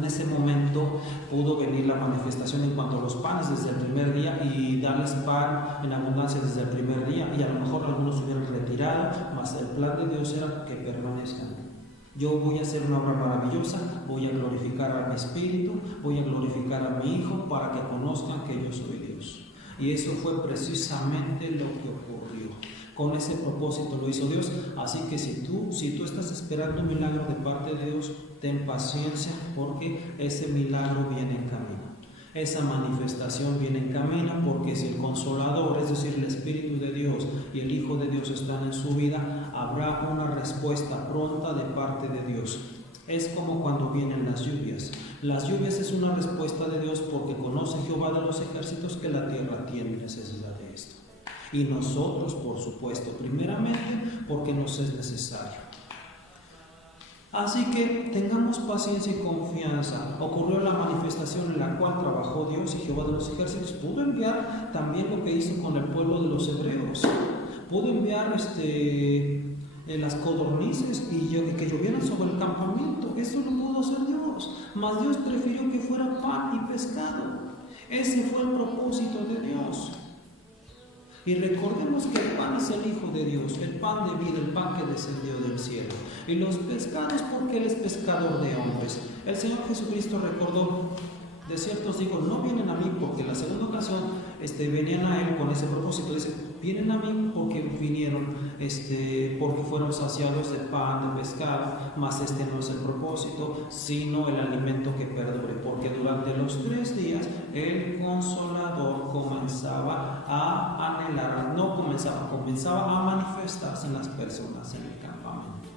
ese momento pudo venir la manifestación en cuanto a los panes desde el primer día y darles pan en abundancia desde el primer día, y a lo mejor algunos hubieran retirado, mas el plan de Dios era que permanezcan. Yo voy a hacer una obra maravillosa, voy a glorificar a mi Espíritu, voy a glorificar a mi Hijo para que conozcan que yo soy Dios. Y eso fue precisamente lo que ocurrió. Con ese propósito lo hizo Dios. Así que si tú estás esperando un milagro de parte de Dios, ten paciencia, porque ese milagro viene en camino. Esa manifestación viene en camino, porque si el Consolador, es decir, el Espíritu de Dios y el Hijo de Dios están en su vida, habrá una respuesta pronta de parte de Dios. Es como cuando vienen las lluvias. Las lluvias es una respuesta de Dios, porque conoce Jehová de los ejércitos que la tierra tiene necesidad de esto. Y nosotros, por supuesto, primeramente porque nos es necesario. Así que tengamos paciencia y confianza. Ocurrió la manifestación en la cual trabajó Dios y Jehová de los ejércitos. Pudo enviar también lo que hizo con el pueblo de los hebreos. Pudo enviar las codornices y que llovieran sobre el campamento. Eso lo pudo hacer Dios. Mas Dios prefirió que fuera pan y pescado. Ese fue el propósito de Dios. Y recordemos que el pan es el Hijo de Dios, el pan de vida, el pan que descendió del cielo. Y los pescados porque Él es pescador de hombres. El Señor Jesucristo recordó: de cierto os digo, no vienen a mí, porque la segunda ocasión venían a Él con ese propósito. Dice, vienen a mí porque vinieron, porque fueron saciados de pan, de pescado, mas no es el propósito, sino el alimento que perdure. Porque durante los 3 días el Consolador comenzaba a anhelar, comenzaba a manifestarse en las personas en el campamento,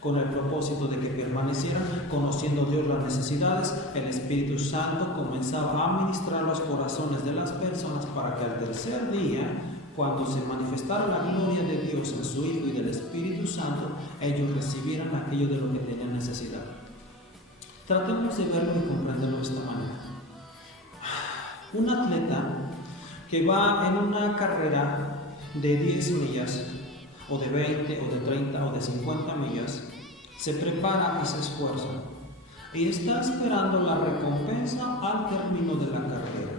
con el propósito de que permanecieran conociendo Dios las necesidades. El Espíritu Santo comenzaba a ministrar los corazones de las personas para que al tercer día, cuando se manifestara la gloria de Dios en su Hijo y del Espíritu Santo, ellos recibieran aquello de lo que tenían necesidad. Tratemos de verlo y comprenderlo de esta manera. Un atleta que va en una carrera de 10 millas, o de 20, o de 30, o de 50 millas, se prepara y se esfuerza y está esperando la recompensa al término de la carrera.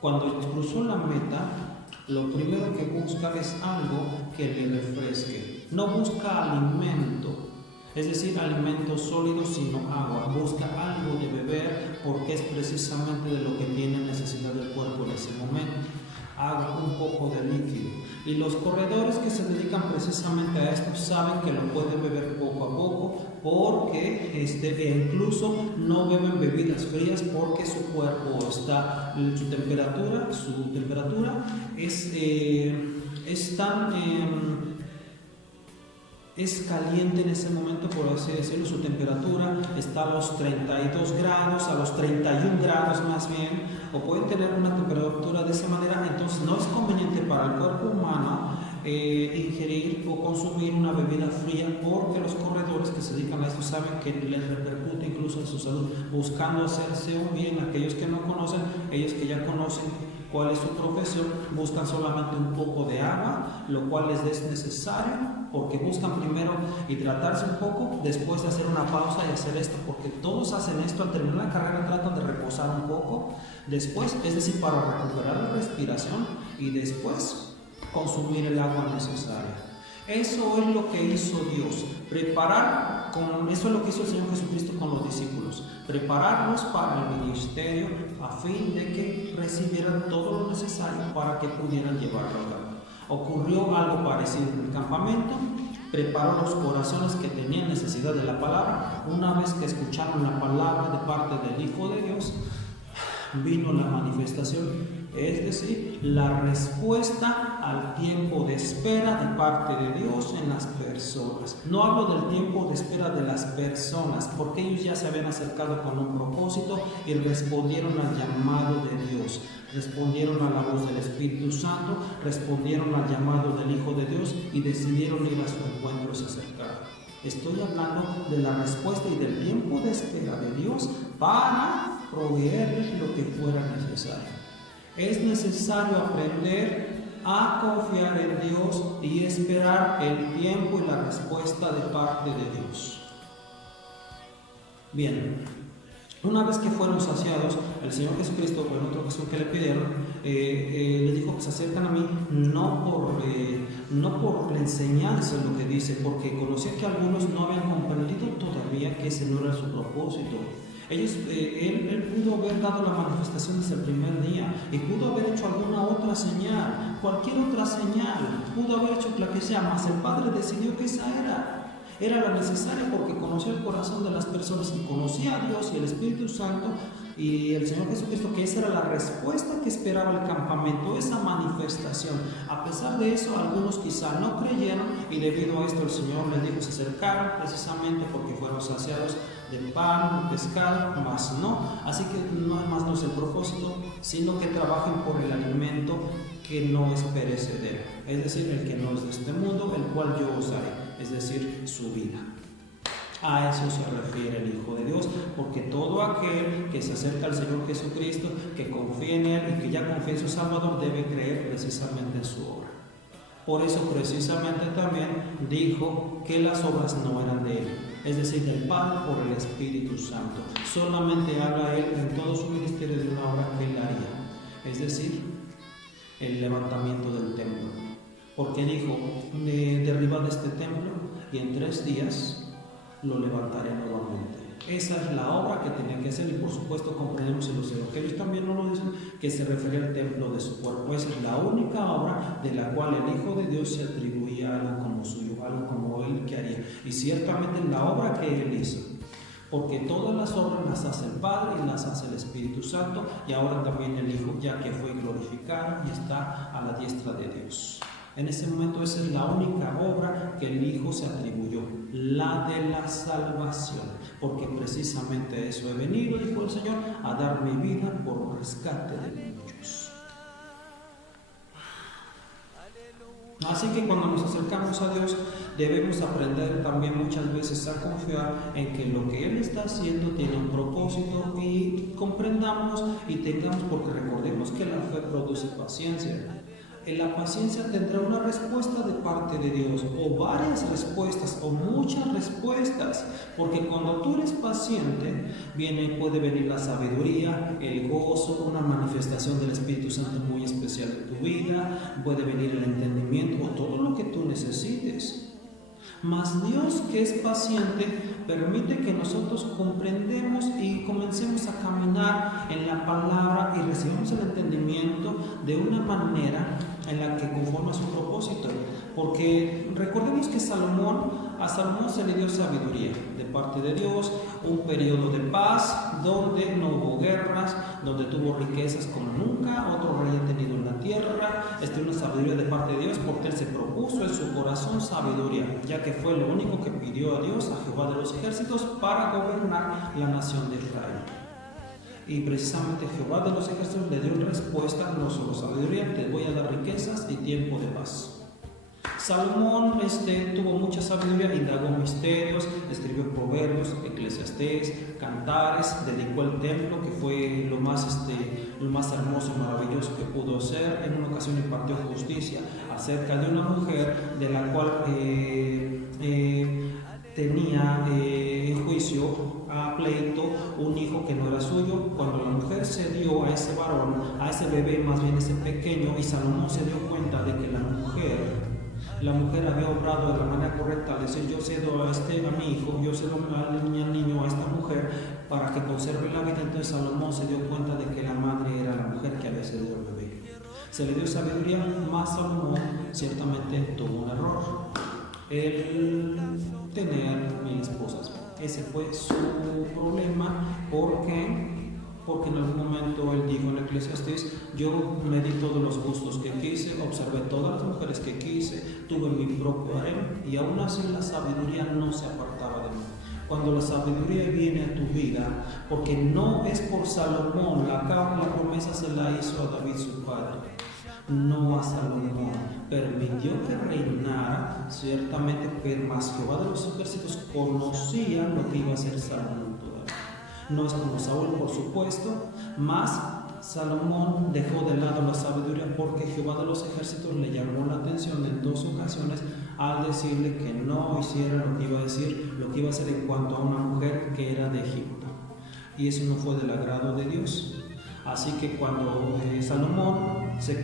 Cuando cruzó la meta, lo primero que busca es algo que le refresque. No busca alimento, es decir, alimento sólido, sino agua. Busca algo de beber porque es precisamente de lo que tiene necesidad el cuerpo en ese momento. Agua, un poco de líquido. Y los corredores que se dedican precisamente a esto saben que lo pueden beber poco a poco, porque incluso no beben bebidas frías porque su cuerpo está, su temperatura es caliente en ese momento, por así decirlo. Su temperatura está a los 32 grados, a los 31 grados más bien, o pueden tener una temperatura de esa manera. Entonces no es conveniente para el cuerpo humano ingerir o consumir una bebida fría, porque los corredores que se dedican a esto saben que les repercute incluso en su salud, buscando hacerse un bien. Aquellos que no conocen, ellos que ya conocen cuál es su profesión, buscan solamente un poco de agua, lo cual les es necesario, porque buscan primero hidratarse un poco, después de hacer una pausa y hacer esto, porque todos hacen esto al terminar la carrera, tratan de reposar un poco, después, es decir, para recuperar la respiración, y después consumir el agua necesaria. Eso es lo que hizo Dios, eso es lo que hizo el Señor Jesucristo con los discípulos, prepararlos para el ministerio a fin de que recibieran todo lo necesario para que pudieran llevarlo a cabo. Ocurrió algo parecido en el campamento. Preparó los corazones que tenían necesidad de la palabra. Una vez que escucharon la palabra de parte del Hijo de Dios, vino la manifestación, es decir, la respuesta al tiempo de espera de parte de Dios en las personas. No hablo del tiempo de espera de las personas, porque ellos ya se habían acercado con un propósito y respondieron al llamado de Dios, respondieron a la voz del Espíritu Santo, respondieron al llamado del Hijo de Dios y decidieron ir a su encuentro y se acercaron. Estoy hablando de la respuesta y del tiempo de espera de Dios para proveerles lo que fuera necesario. Es necesario aprender a confiar en Dios y esperar el tiempo y la respuesta de parte de Dios. Bien, una vez que fueron saciados, el Señor Jesucristo, en otra ocasión que le pidieron, les dijo que se acercan a mí no por la enseñanza, lo que dice, porque conocía que algunos no habían comprendido todavía que ese no era su propósito. Él pudo haber dado la manifestación desde el primer día y pudo haber hecho alguna otra señal, cualquier otra señal, pudo haber hecho la que sea, mas el Padre decidió que esa era la necesaria, porque conocía el corazón de las personas y conocía a Dios y el Espíritu Santo y el Señor Jesucristo, que esa era la respuesta que esperaba el campamento, esa manifestación. A pesar de eso, algunos quizá no creyeron, y debido a esto el Señor les dijo que se acercaran precisamente porque fueron saciados de pan, de pescado, más no. Así que no es el propósito, sino que trabajen por el alimento que no es perecedero, es decir, el que no es de este mundo, el cual yo os daré, es decir, su vida. A eso se refiere el Hijo de Dios, porque todo aquel que se acerca al Señor Jesucristo, que confía en Él y que ya confía en su Salvador, debe creer precisamente en su obra. Por eso precisamente también dijo que las obras no eran de Él, es decir, del Padre por el Espíritu Santo. Solamente habla Él en todo su ministerio de una obra que Él haría, es decir, el levantamiento del templo. Porque dijo, derribad este templo y en 3 días lo levantaré nuevamente. Esa es la obra que tenía que hacer, y por supuesto comprendemos en los evangelios también nos lo dicen, que se refiere al templo de su cuerpo. Esa es la única obra de la cual el Hijo de Dios se atribuía algo como suyo, algo como Él que haría. Y ciertamente la obra que Él hizo, porque todas las obras las hace el Padre y las hace el Espíritu Santo, y ahora también el Hijo, ya que fue glorificado y está a la diestra de Dios. En ese momento esa es la única obra que el Hijo se atribuyó, la de la salvación, porque precisamente a eso he venido, dijo el Señor, a dar mi vida por rescate de muchos. Así que cuando nos acercamos a Dios debemos aprender también muchas veces a confiar en que lo que Él está haciendo tiene un propósito, y comprendamos y tengamos, porque recordemos que la fe produce paciencia. En la paciencia tendrá una respuesta de parte de Dios, o varias respuestas, o muchas respuestas, porque cuando tú eres paciente, puede venir la sabiduría, el gozo, una manifestación del Espíritu Santo muy especial en tu vida, puede venir el entendimiento, o todo lo que tú necesites. Mas Dios, que es paciente, permite que nosotros comprendemos y comencemos a caminar en la palabra y recibamos el entendimiento de una manera en la que conforme a su propósito. Porque recordemos que a Salomón se le dio sabiduría de parte de Dios, un periodo de paz donde no hubo guerras, donde tuvo riquezas como nunca otro rey ha tenido en la tierra. Una sabiduría de parte de Dios, porque él se propuso en su corazón sabiduría, ya que fue lo único que pidió a Dios, a Jehová de los ejércitos, para gobernar la nación de Israel. Y precisamente Jehová de los ejércitos le dio respuesta: no solo sabiduría, te voy a dar riquezas y tiempo de paz. Salomón tuvo mucha sabiduría, indagó misterios, escribió proverbios, Eclesiastés, cantares, dedicó el templo, que fue lo más hermoso y maravilloso que pudo hacer. En una ocasión impartió justicia acerca de una mujer de la cual tenía en juicio a pleito un hijo que no era suyo. Cuando la mujer se dio a ese varón, a ese bebé, más bien ese pequeño, y Salomón se dio cuenta de que la mujer había obrado de la manera correcta, al decir: yo cedo a mi hijo, yo cedo al niño a esta mujer para que conserve la vida. Entonces Salomón se dio cuenta de que la madre era la mujer que había cedido al bebé. Se le dio sabiduría, mas Salomón ciertamente tuvo un error: el tener 1000 esposas. Ese fue su problema, porque en algún momento él dijo en Eclesiastés: yo me di todos los gustos que quise, observé todas las mujeres que quise, tuve mi propio harem, y aún así la sabiduría no se apartaba de mí. Cuando la sabiduría viene a tu vida, porque no es por Salomón, la promesa se la hizo a David su padre, no a Salomón. Permitió que reinara, ciertamente, pero más Jehová de los ejércitos conocía lo que iba a hacer Salomón todavía. No es como Saúl, por supuesto, mas Salomón dejó de lado la sabiduría, porque Jehová de los ejércitos le llamó la atención en 2 ocasiones al decirle que no hiciera lo que iba a decir, lo que iba a hacer en cuanto a una mujer que era de Egipto. Y eso no fue del agrado de Dios. Así que cuando Salomón se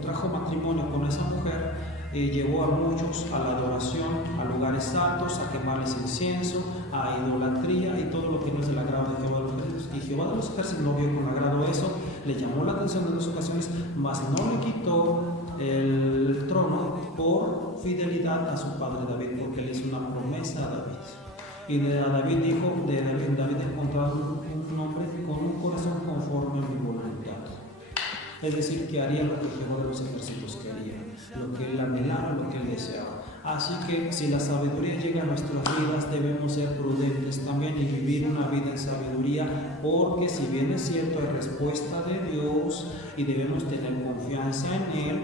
trajo matrimonio con esa mujer, llevó a muchos a la adoración, a lugares altos, a quemarles incienso, a idolatría y todo lo que no es del agrado de Jehová de los ejércitos. Y Jehová de los ejércitos no vio con agrado eso, le llamó la atención en 2 ocasiones, mas no le quitó el trono por fidelidad a su padre David, porque le hizo una promesa a David. Y de David dijo: en David he encontrado un hombre con un corazón conforme a mi voluntad. Es decir, que haría lo que Jehová de los ejércitos quería, lo que él anhelaba, lo que él deseaba. Así que si la sabiduría llega a nuestras vidas, debemos ser prudentes también y vivir una vida en sabiduría, porque si bien es cierto, hay respuesta de Dios y debemos tener confianza en Él,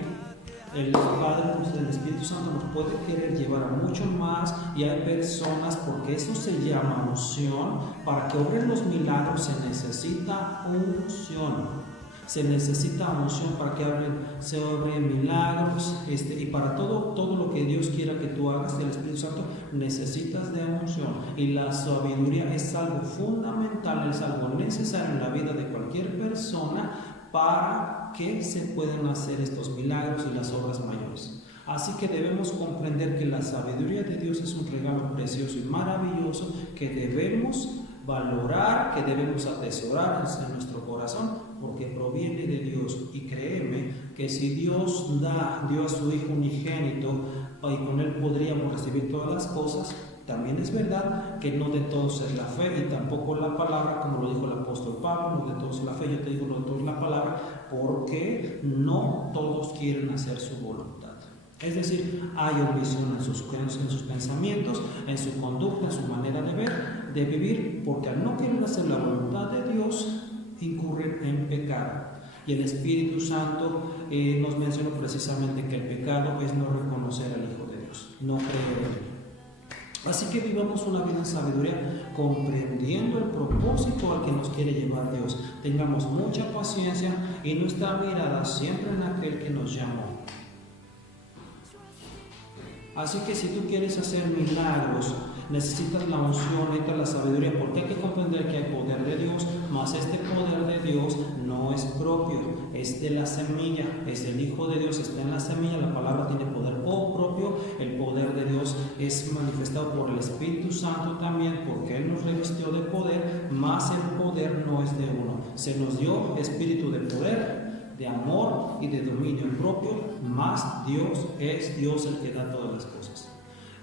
El Padre, el Espíritu Santo nos puede querer llevar a mucho más, y hay personas, porque eso se llama unción, para que obren los milagros se necesita unción. Se necesita unción para que se obren milagros, y para todo lo que Dios quiera que tú hagas, el Espíritu Santo, necesitas de unción. Y la sabiduría es algo fundamental, es algo necesario en la vida de cualquier persona para que se puedan hacer estos milagros y las obras mayores. Así que debemos comprender que la sabiduría de Dios es un regalo precioso y maravilloso que debemos valorar, que debemos atesorar en nuestro corazón, porque proviene de Dios. Y créeme que si Dios dio a su Hijo unigénito y con Él podríamos recibir todas las cosas, también es verdad que no de todos es la fe, y tampoco la palabra, como lo dijo el apóstol Pablo, no de todos es la fe. Yo te digo, no de todos es la palabra, porque no todos quieren hacer su voluntad. Es decir, hay omisión en sus pensamientos, en su conducta, en su manera de ver, de vivir, porque al no querer hacer la voluntad de Dios, incurren en pecado. Y el Espíritu Santo nos mencionó precisamente que el pecado es no reconocer al Hijo de Dios, no creer en Él. Así que vivamos una vida en sabiduría, comprendiendo el propósito al que nos quiere llevar Dios. Tengamos mucha paciencia y nuestra mirada siempre en aquel que nos llamó. Así que si tú quieres hacer milagros, necesitas la unción, necesitas la sabiduría, porque hay que comprender que hay poder de Dios, mas este poder de Dios no es propio, es de la semilla, es el Hijo de Dios, está en la semilla. La palabra tiene poder propio. El poder de Dios es manifestado por el Espíritu Santo también, porque Él nos revistió de poder, mas el poder no es de uno. Se nos dio espíritu de poder, de amor y de dominio propio, más Dios es Dios el que da todas las cosas.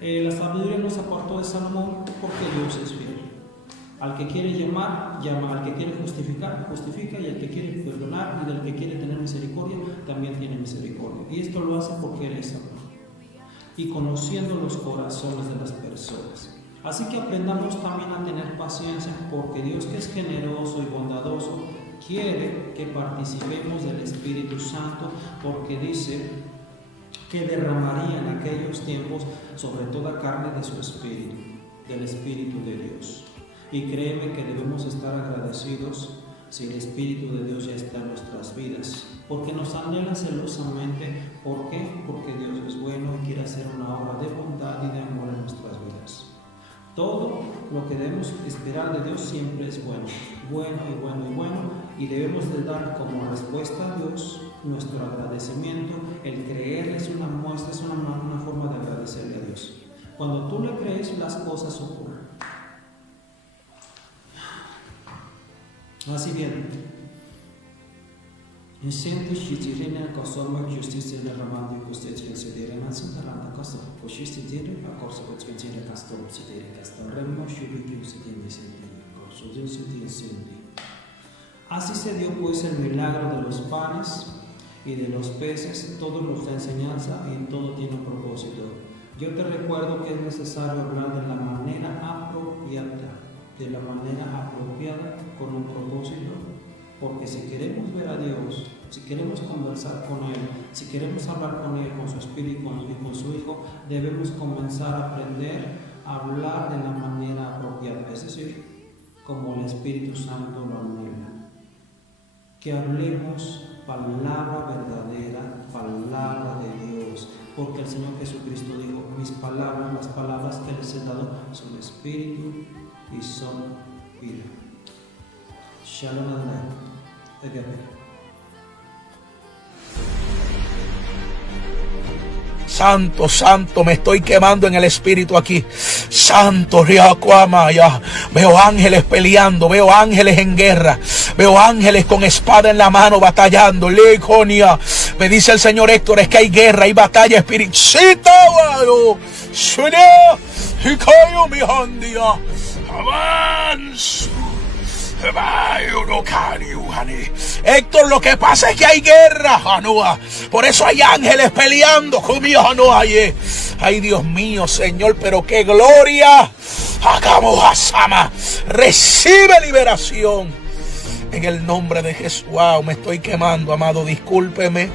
La sabiduría nos apartó de Salomón porque Dios es fiel. Al que quiere llamar, llama. Al que quiere justificar, justifica. Y al que quiere perdonar y del que quiere tener misericordia, también tiene misericordia. Y esto lo hace porque Él es amor y conociendo los corazones de las personas. Así que aprendamos también a tener paciencia, porque Dios, que es generoso y bondadoso, quiere que participemos del Espíritu Santo, porque dice que derramaría en aquellos tiempos sobre toda carne de su Espíritu, del Espíritu de Dios. Y créeme que debemos estar agradecidos si el Espíritu de Dios ya está en nuestras vidas, porque nos anhela celosamente. ¿Por qué? Porque Dios es bueno y quiere hacer una obra de bondad y de amor en nuestras vidas. Todo lo que debemos esperar de Dios siempre es bueno, y debemos de dar como respuesta a Dios nuestro agradecimiento. El creerle es una muestra, es una forma de agradecerle a Dios. Cuando tú le crees, las cosas ocurren. Así bien, en senti shitirina kosoma justicia de ramando y justicia sidere mansun taranda koso koshiste dire a corso kotsventire kasto sidere kasto remo shubitu sidere sidere corso sidere sidere. Así se dio pues el milagro de los panes y de los peces. Todo nos da enseñanza y todo tiene un propósito. Yo te recuerdo que es necesario hablar de la manera apropiada, con un propósito, porque si queremos ver a Dios, si queremos conversar con Él, si queremos hablar con Él, con su Espíritu y con su Hijo, debemos comenzar a aprender a hablar de la manera apropiada, es decir, como el Espíritu Santo lo anhela. Que hablemos palabra verdadera, palabra de Dios, porque el Señor Jesucristo dijo: mis palabras, las palabras que les he dado, son espíritu y son vida. Shalom Adonai. Santo, santo, me estoy quemando en el espíritu aquí. Santo, Riacuamaya. Veo ángeles peleando, veo ángeles en guerra, veo ángeles con espada en la mano batallando. Leconia. Me dice el Señor Héctor, es que hay guerra, hay batalla espiritual. Héctor, lo que pasa es que hay guerra, por eso hay ángeles peleando. Ay, Dios mío, Señor, pero qué gloria. Recibe liberación en el nombre de Jesús. Wow, me estoy quemando, amado, discúlpeme.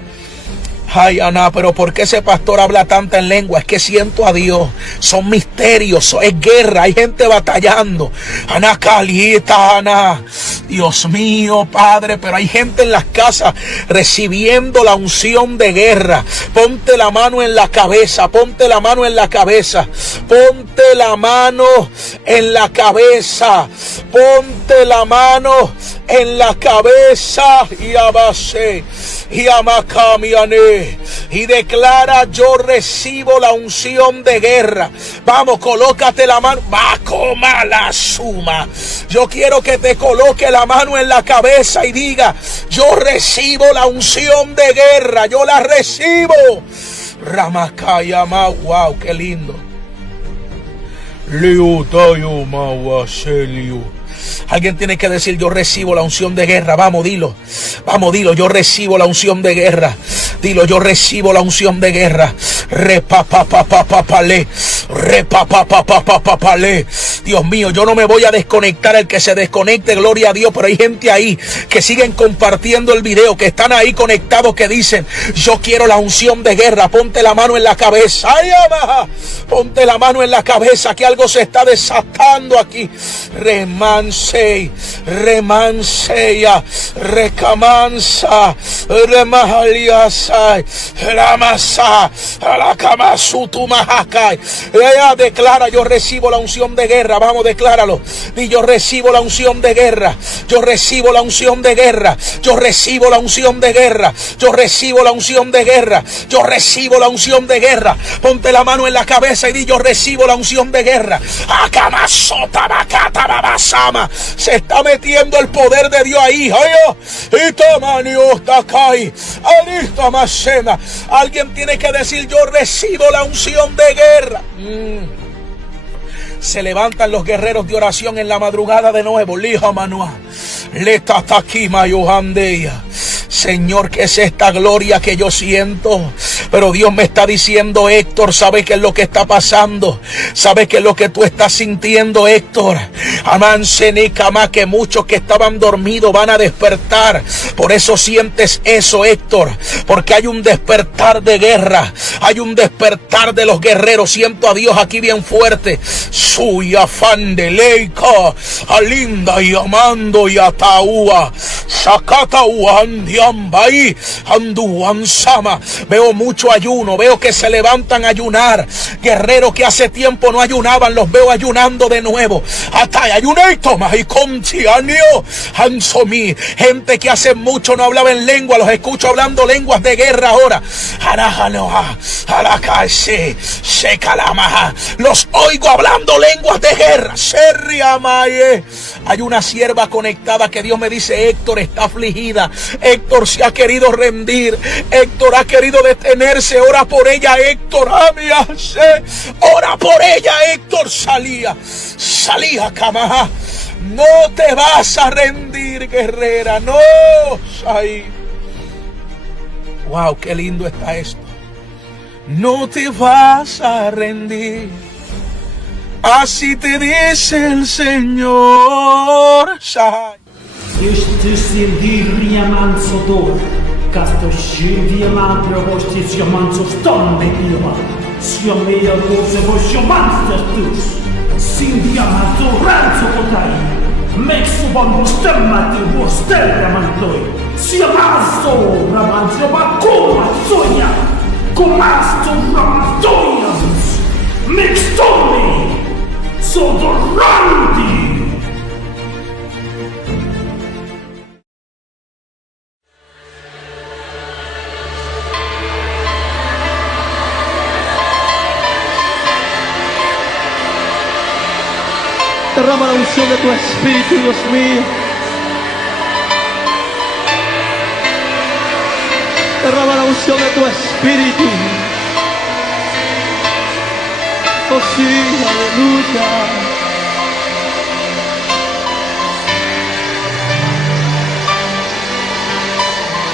Ay, Ana, pero ¿por qué ese pastor habla tanta en lengua? Es que siento a Dios. Son misterios, es guerra, hay gente batallando. Ana calita, Ana. Dios mío, Padre, pero hay gente en las casas recibiendo la unción de guerra. Ponte la mano en la cabeza, ponte la mano en la cabeza, ponte la mano en la cabeza, ponte la mano en la cabeza y abase y amacamiane y declara: yo recibo la unción de guerra. Vamos, colócate la mano. Va, coma la suma. Yo quiero que te coloque la mano en la cabeza y diga: yo recibo la unción de guerra, yo la recibo. Ramakayama, wow, qué lindo. Alguien tiene que decir: yo recibo la unción de guerra. Vamos, dilo. Vamos, dilo: yo recibo la unción de guerra. Dilo: yo recibo la unción de guerra. Repapapapapapale. Repapapapapapale. Dios mío, yo no me voy a desconectar. El que se desconecte, gloria a Dios. Pero hay gente ahí que siguen compartiendo el video, que están ahí conectados, que dicen: yo quiero la unción de guerra. Ponte la mano en la cabeza. Ay, ama. Ponte la mano en la cabeza, que algo se está desatando aquí. Remansei, remanseya, recamansa, remahaliasai, ramasa, alakamasutumahakai. Ella declara: yo recibo la unción de guerra. Vamos, decláralo. Y yo recibo la unción de guerra. Yo recibo la unción de guerra. Yo recibo la unción de guerra. Yo recibo la unción de guerra. Yo recibo la unción de guerra. Ponte la mano en la cabeza y di: yo recibo la unción de guerra. Akamasota bakata babasama. Se está metiendo el poder de Dios ahí. Alguien tiene que decir: yo recibo la unción de guerra. Se levantan los guerreros de oración en la madrugada de nuevo. Señor, ¿qué es esta gloria que yo siento? Pero Dios me está diciendo: Héctor, ¿sabes qué es lo que está pasando? ¿Sabes qué es lo que tú estás sintiendo, Héctor? Amansenicama, que muchos que estaban dormidos van a despertar. Por eso sientes eso, Héctor, porque hay un despertar de guerra, hay un despertar de los guerreros. Siento a Dios aquí bien fuerte. Suya afán de leica, alinda y amando y ataúa, sacata uandiambai, anduansama. Veo mucho ayuno, veo que se levantan a ayunar. Guerreros que hace tiempo no ayunaban, los veo ayunando de nuevo. Hasta ayuné, toma y contianio, ansomi. Gente que hace mucho no hablaba en lengua, los escucho hablando lenguas de guerra ahora. Los oigo hablando lenguas de guerra. Hay una sierva conectada que Dios me dice: Héctor está afligida, Héctor se ha querido rendir, Héctor ha querido detenerse. Ora por ella, Héctor. Ora por ella, Héctor. Salía Camaja. No te vas a rendir, guerrera. No. Wow, qué lindo está esto. No te vas a rendir. Así te dice el Señor. Este sentir manso dor, casto scivia madre vostri manso stonde ilva, sia mea voce vostri manso tus, sindia manso ranzo potai, mexo bambo stemmati vostella mantoi, sia manso ramanzo bacoma soia, comasto ramastoians, mextoni, sodoranti. Derrama la unción de tu Espíritu, Dios mío. Derrama la unción de tu Espíritu. Oh sí, aleluya.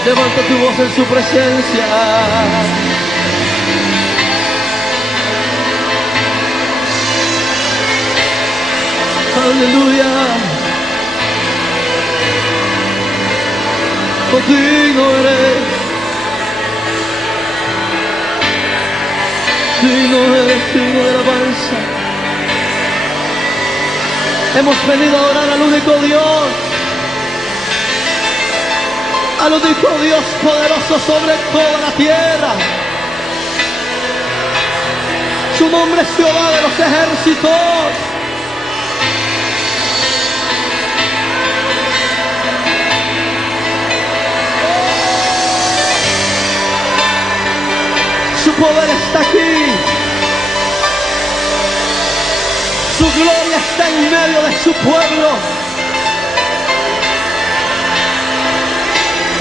Levanta tu voz en su presencia. Aleluya. Contigo eres. eres digno de alabanza. Hemos venido a adorar al único Dios, al único Dios poderoso sobre toda la tierra. Su nombre es Jehová de los ejércitos. Su poder está aquí. Su gloria está en medio de su pueblo.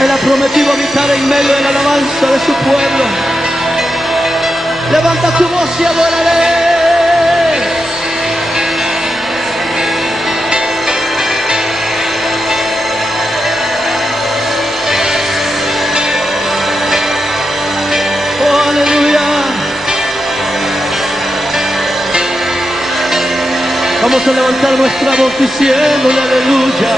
Él ha prometido habitar en medio de la alabanza de su pueblo. Levanta tu voz y adórale. Oh, aleluya. Vamos a levantar nuestra voz diciéndole aleluya.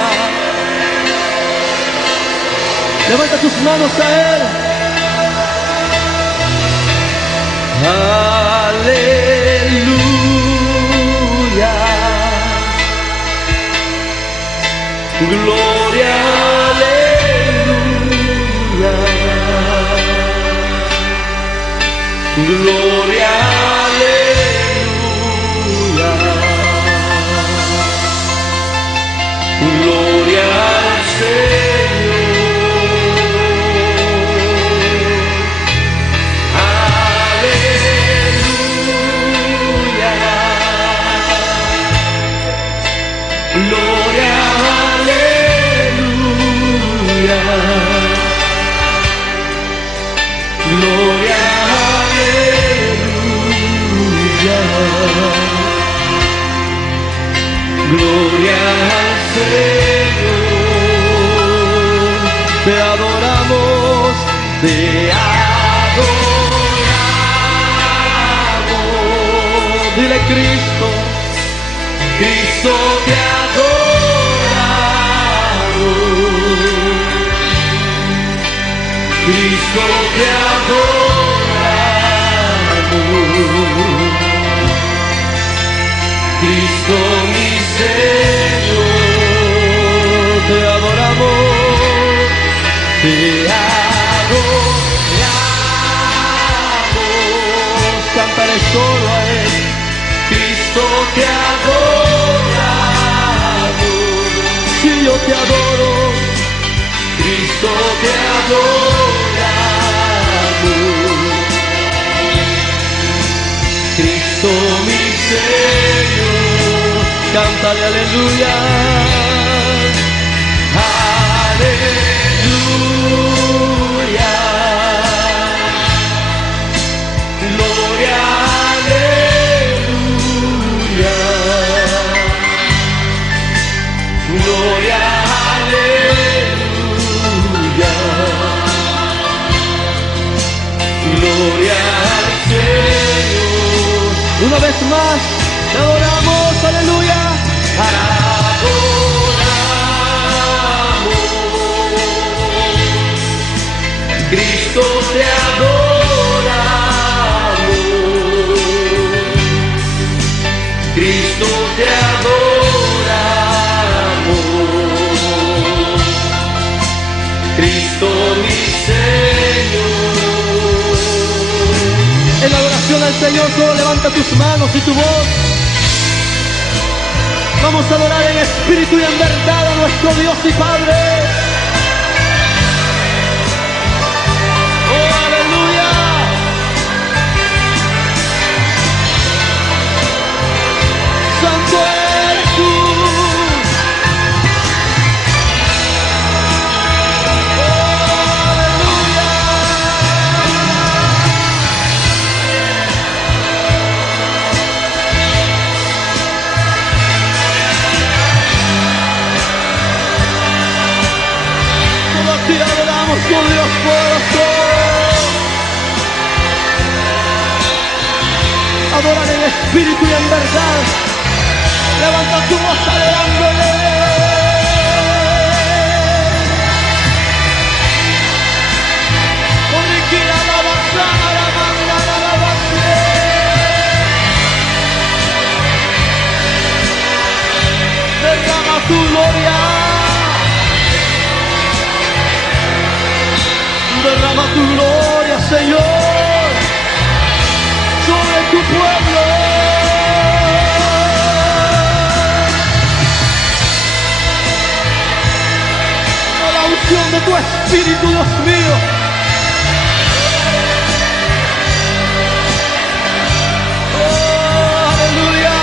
Levanta tus manos a Él. Aleluya. Gloria, aleluya. Gloria, aleluya. Gloria al Señor. Gloria, aleluya. Gloria, aleluya. Gloria al Señor. Te adoramos, te adoramos. Dile Cristo. Cristo te adoramos, Cristo te adoramos, Cristo mi Señor, te adoramos, te adoramos, cántale solo a Él. Cristo te adoramos, si yo te adoro, Cristo te adoramos, Cristo mi Señor, cántale aleluya, aleluya, gloria. Gloria, aleluya. Gloria al Señor. Una vez más, te adoramos, aleluya. Adoramos. Cristo te adoramos. Cristo te adoramos. Cristo mi Señor. En la adoración al Señor solo levanta tus manos y tu voz. Vamos a adorar en espíritu y en verdad a nuestro Dios y Padre. Oh, aleluya. Santo eres tú. Te adoramos, oh Dios poderoso. Adorar en espíritu y en verdad. Levanta tu voz adorándole. Con la alabanza, la alabanza. derrama tu gloria, Señor, sobre tu pueblo. La unción de tu Espíritu, Dios mío. Oh, aleluya.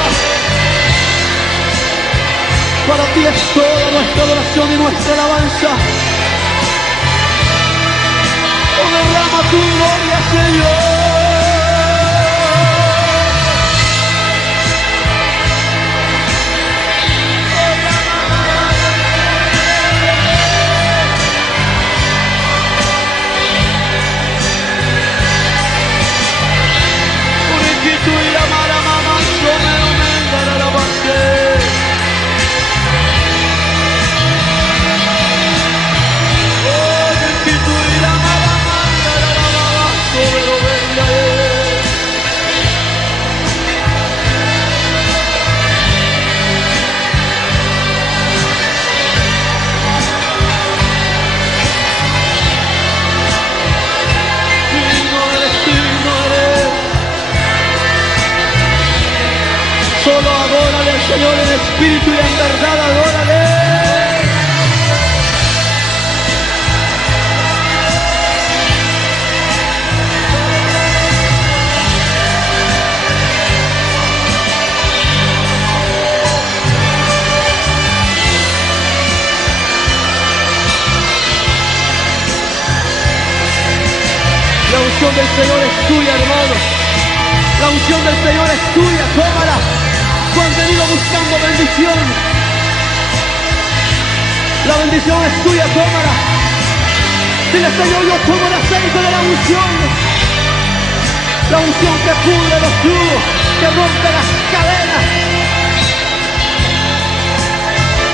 Para ti es toda nuestra adoración y nuestra alabanza. Oh, derrama tu gloria, Señor. Solo adórale al Señor en espíritu y en verdad, adórale. La unción del Señor es tuya, hermano. La unción del Señor es tuya, tómala. Tú has venido buscando bendición. La bendición es tuya, tómala. Dile, Señor, yo tomo el aceite de la unción. La unción que pudre los yugos, que rompe las cadenas.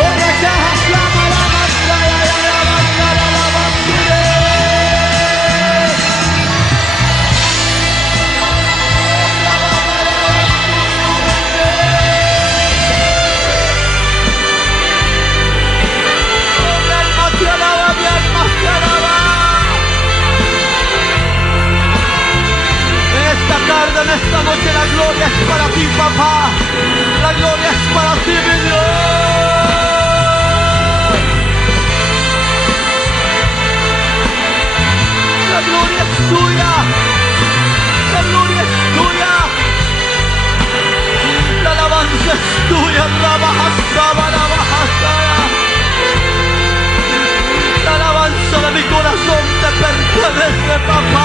Oh, la caja, flama, la masaya, la masaya, la masaya. En esta noche la gloria es para ti, papá. La gloria es para ti, mi Dios. La gloria es tuya. La gloria es tuya. La alabanza es tuya. La alabanza de mi corazón te pertenece, papá.